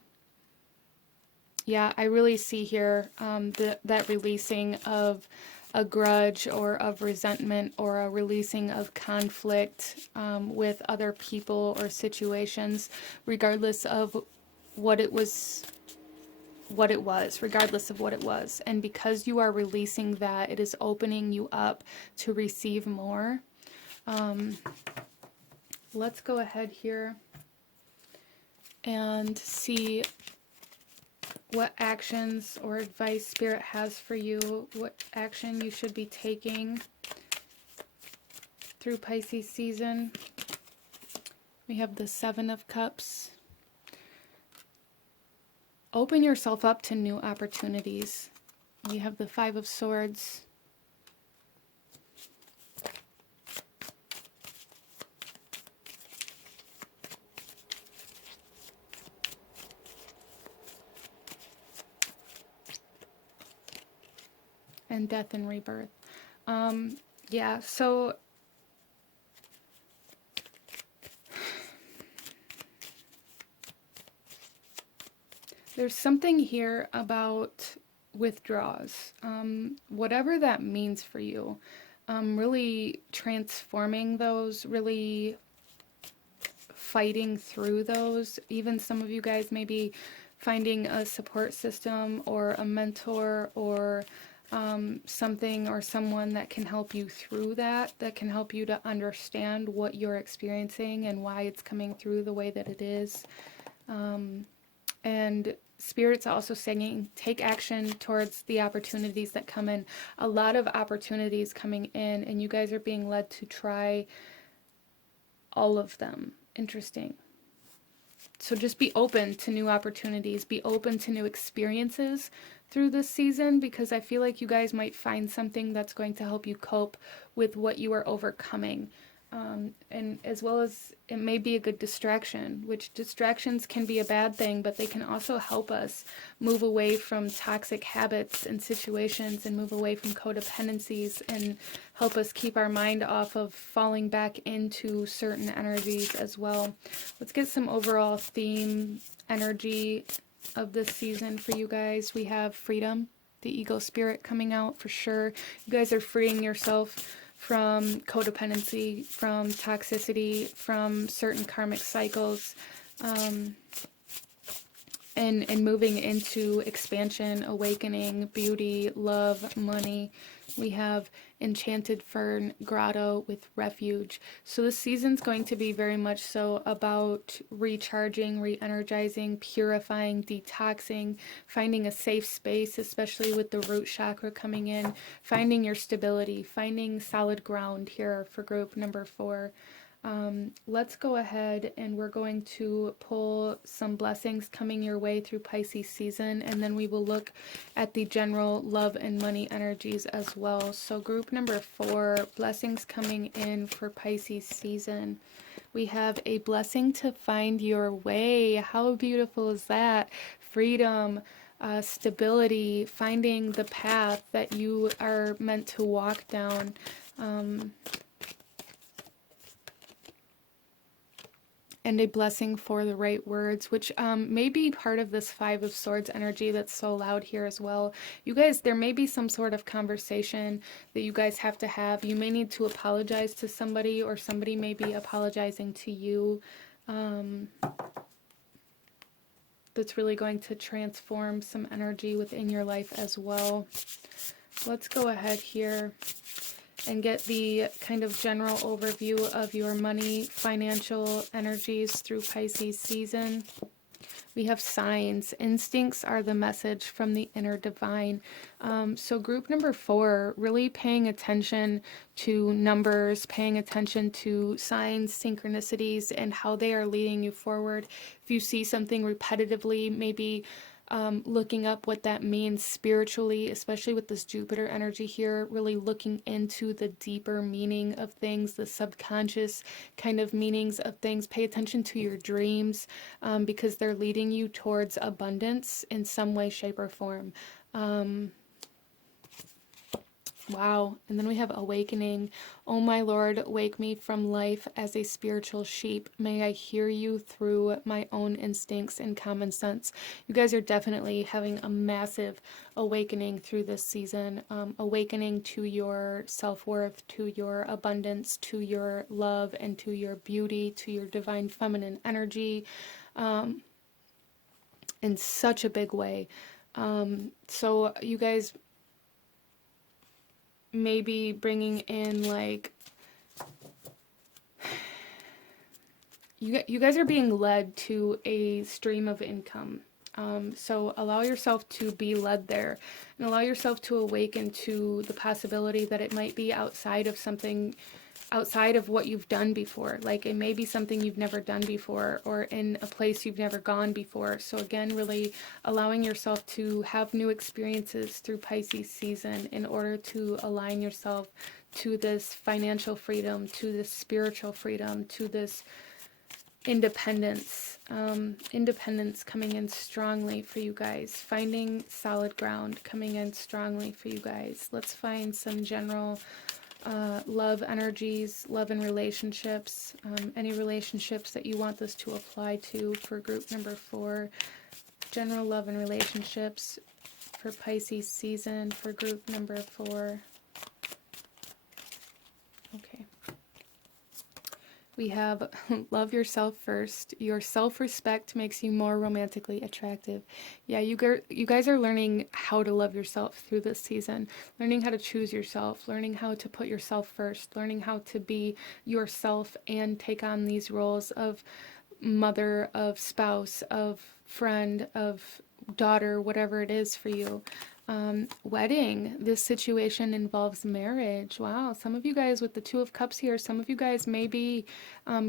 Yeah, I really see here that releasing of a grudge or of resentment or a releasing of conflict with other people or situations, regardless of what it was, regardless of what it was. And because you are releasing that, it is opening you up to receive more. Let's go ahead here and see what actions or advice Spirit has for you, what action you should be taking through Pisces season. We have the Seven of Cups. Open yourself up to new opportunities. We have the Five of Swords. And Death and Rebirth. Yeah, so there's something here about withdrawals. Whatever that means for you. Really transforming those, really fighting through those. Even some of you guys may be finding a support system or a mentor or something or someone that can help you through that can help you to understand what you're experiencing and why it's coming through the way that it is. And Spirit's also saying, take action towards the opportunities that come in. A lot of opportunities coming in, and you guys are being led to try all of them. Interesting. So just be open to new opportunities. Be open to new experiences through this season, because I feel like you guys might find something that's going to help you cope with what you are overcoming. And as well as it may be a good distraction, which distractions can be a bad thing, but they can also help us move away from toxic habits and situations and move away from codependencies and help us keep our mind off of falling back into certain energies as well. Let's get some overall theme energy of this season for you guys. We have freedom, the ego spirit coming out for sure. You guys are freeing yourself from codependency, from toxicity, from certain karmic cycles, and moving into expansion, awakening, beauty, love, money. We have Enchanted Fern, Grotto with Refuge. So this season's going to be very much so about recharging, re-energizing, purifying, detoxing, finding a safe space, especially with the root chakra coming in, finding your stability, finding solid ground here for group number 4. Let's go ahead and we're going to pull some blessings coming your way through Pisces season, and then we will look at the general love and money energies as well. So group number 4, blessings coming in for Pisces season. We have a blessing to find your way. How beautiful is that? Freedom, stability, finding the path that you are meant to walk down. And a blessing for the right words, which may be part of this Five of Swords energy that's so loud here as well. You guys, there may be some sort of conversation that you guys have to have. You may need to apologize to somebody, or somebody may be apologizing to you. That's really going to transform some energy within your life as well. Let's go ahead here and get the kind of general overview of your money, financial energies through Pisces season. We have signs. Instincts are the message from the inner divine. So group number 4, really paying attention to numbers, paying attention to signs, synchronicities, and how they are leading you forward. If you see something repetitively, maybe looking up what that means spiritually, especially with this Jupiter energy here, really looking into the deeper meaning of things, the subconscious kind of meanings of things. Pay attention to your dreams because they're leading you towards abundance in some way, shape, or form. Wow. And then we have awakening. Oh my Lord, wake me from life as a spiritual sheep. May I hear you through my own instincts and common sense. You guys are definitely having a massive awakening through this season. Awakening to your self-worth, to your abundance, to your love, and to your beauty, to your divine feminine energy in such a big way. So you guys maybe bringing in like you guys are being led to a stream of income. So allow yourself to be led there and allow yourself to awaken to the possibility that it might be outside of something, outside of what you've done before. Like it may be something you've never done before or in a place you've never gone before. So again, really allowing yourself to have new experiences through Pisces season in order to align yourself to this financial freedom, to this spiritual freedom, to this independence. Independence coming in strongly for you guys. Finding solid ground coming in strongly for you guys. Let's find some general love energies, love and relationships, any relationships that you want this to apply to for group number 4. General love and relationships for Pisces season for group number 4. Okay. We have love yourself first. Your self-respect makes you more romantically attractive. Yeah, you guys are learning how to love yourself through this season. Learning how to choose yourself. Learning how to put yourself first. Learning how to be yourself and take on these roles of mother, of spouse, of friend, of daughter, whatever it is for you. Wedding. This situation involves marriage. Wow. Some of you guys with the 2 of Cups here, some of you guys may be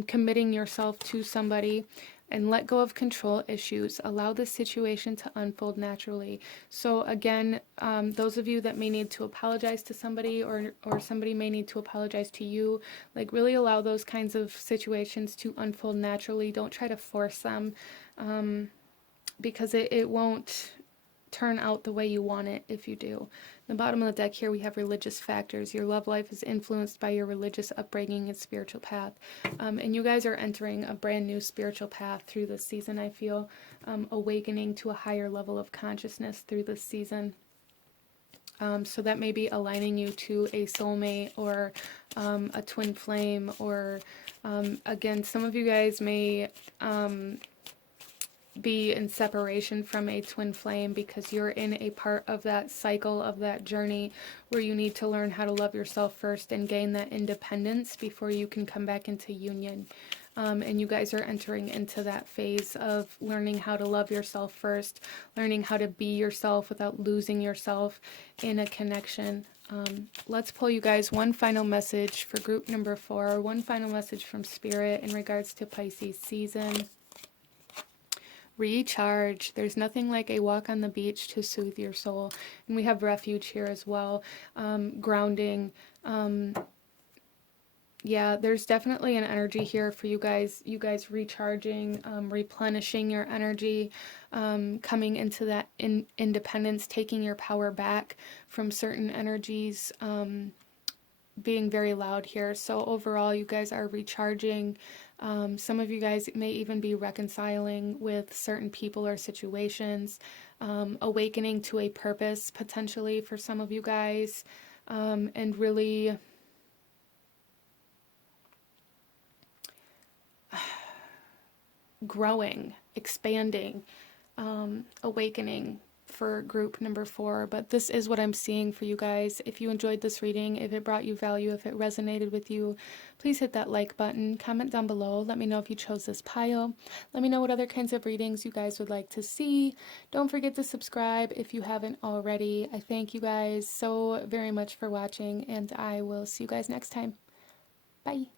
committing yourself to somebody and let go of control issues. Allow this situation to unfold naturally. So again, those of you that may need to apologize to somebody or somebody may need to apologize to you, like really allow those kinds of situations to unfold naturally. Don't try to force them because it won't turn out the way you want it if you do. In the bottom of the deck here we have religious factors. Your love life is influenced by your religious upbringing and spiritual path. And you guys are entering a brand new spiritual path through this season, I feel. Awakening to a higher level of consciousness through this season. So that may be aligning you to a soulmate or a twin flame or again, some of you guys may be in separation from a twin flame because you're in a part of that cycle, of that journey where you need to learn how to love yourself first and gain that independence before you can come back into union. And you guys are entering into that phase of learning how to love yourself first, learning how to be yourself without losing yourself in a connection. Let's pull you guys one final message for group number 4, one final message from Spirit in regards to Pisces season. Recharge. There's nothing like a walk on the beach to soothe your soul. And we have refuge here as well. Grounding. Yeah, there's definitely an energy here for you guys. You guys recharging, replenishing your energy, coming into that independence, taking your power back from certain energies, being very loud here. So overall, you guys are recharging. Some of you guys may even be reconciling with certain people or situations, awakening to a purpose potentially for some of you guys, and really growing, expanding, awakening for group number 4, but this is what I'm seeing for you guys. If you enjoyed this reading, if it brought you value, if it resonated with you, please hit that like button, comment down below, let me know if you chose this pile, let me know what other kinds of readings you guys would like to see. Don't forget to subscribe if you haven't already. I thank you guys so very much for watching, and I will see you guys next time. Bye.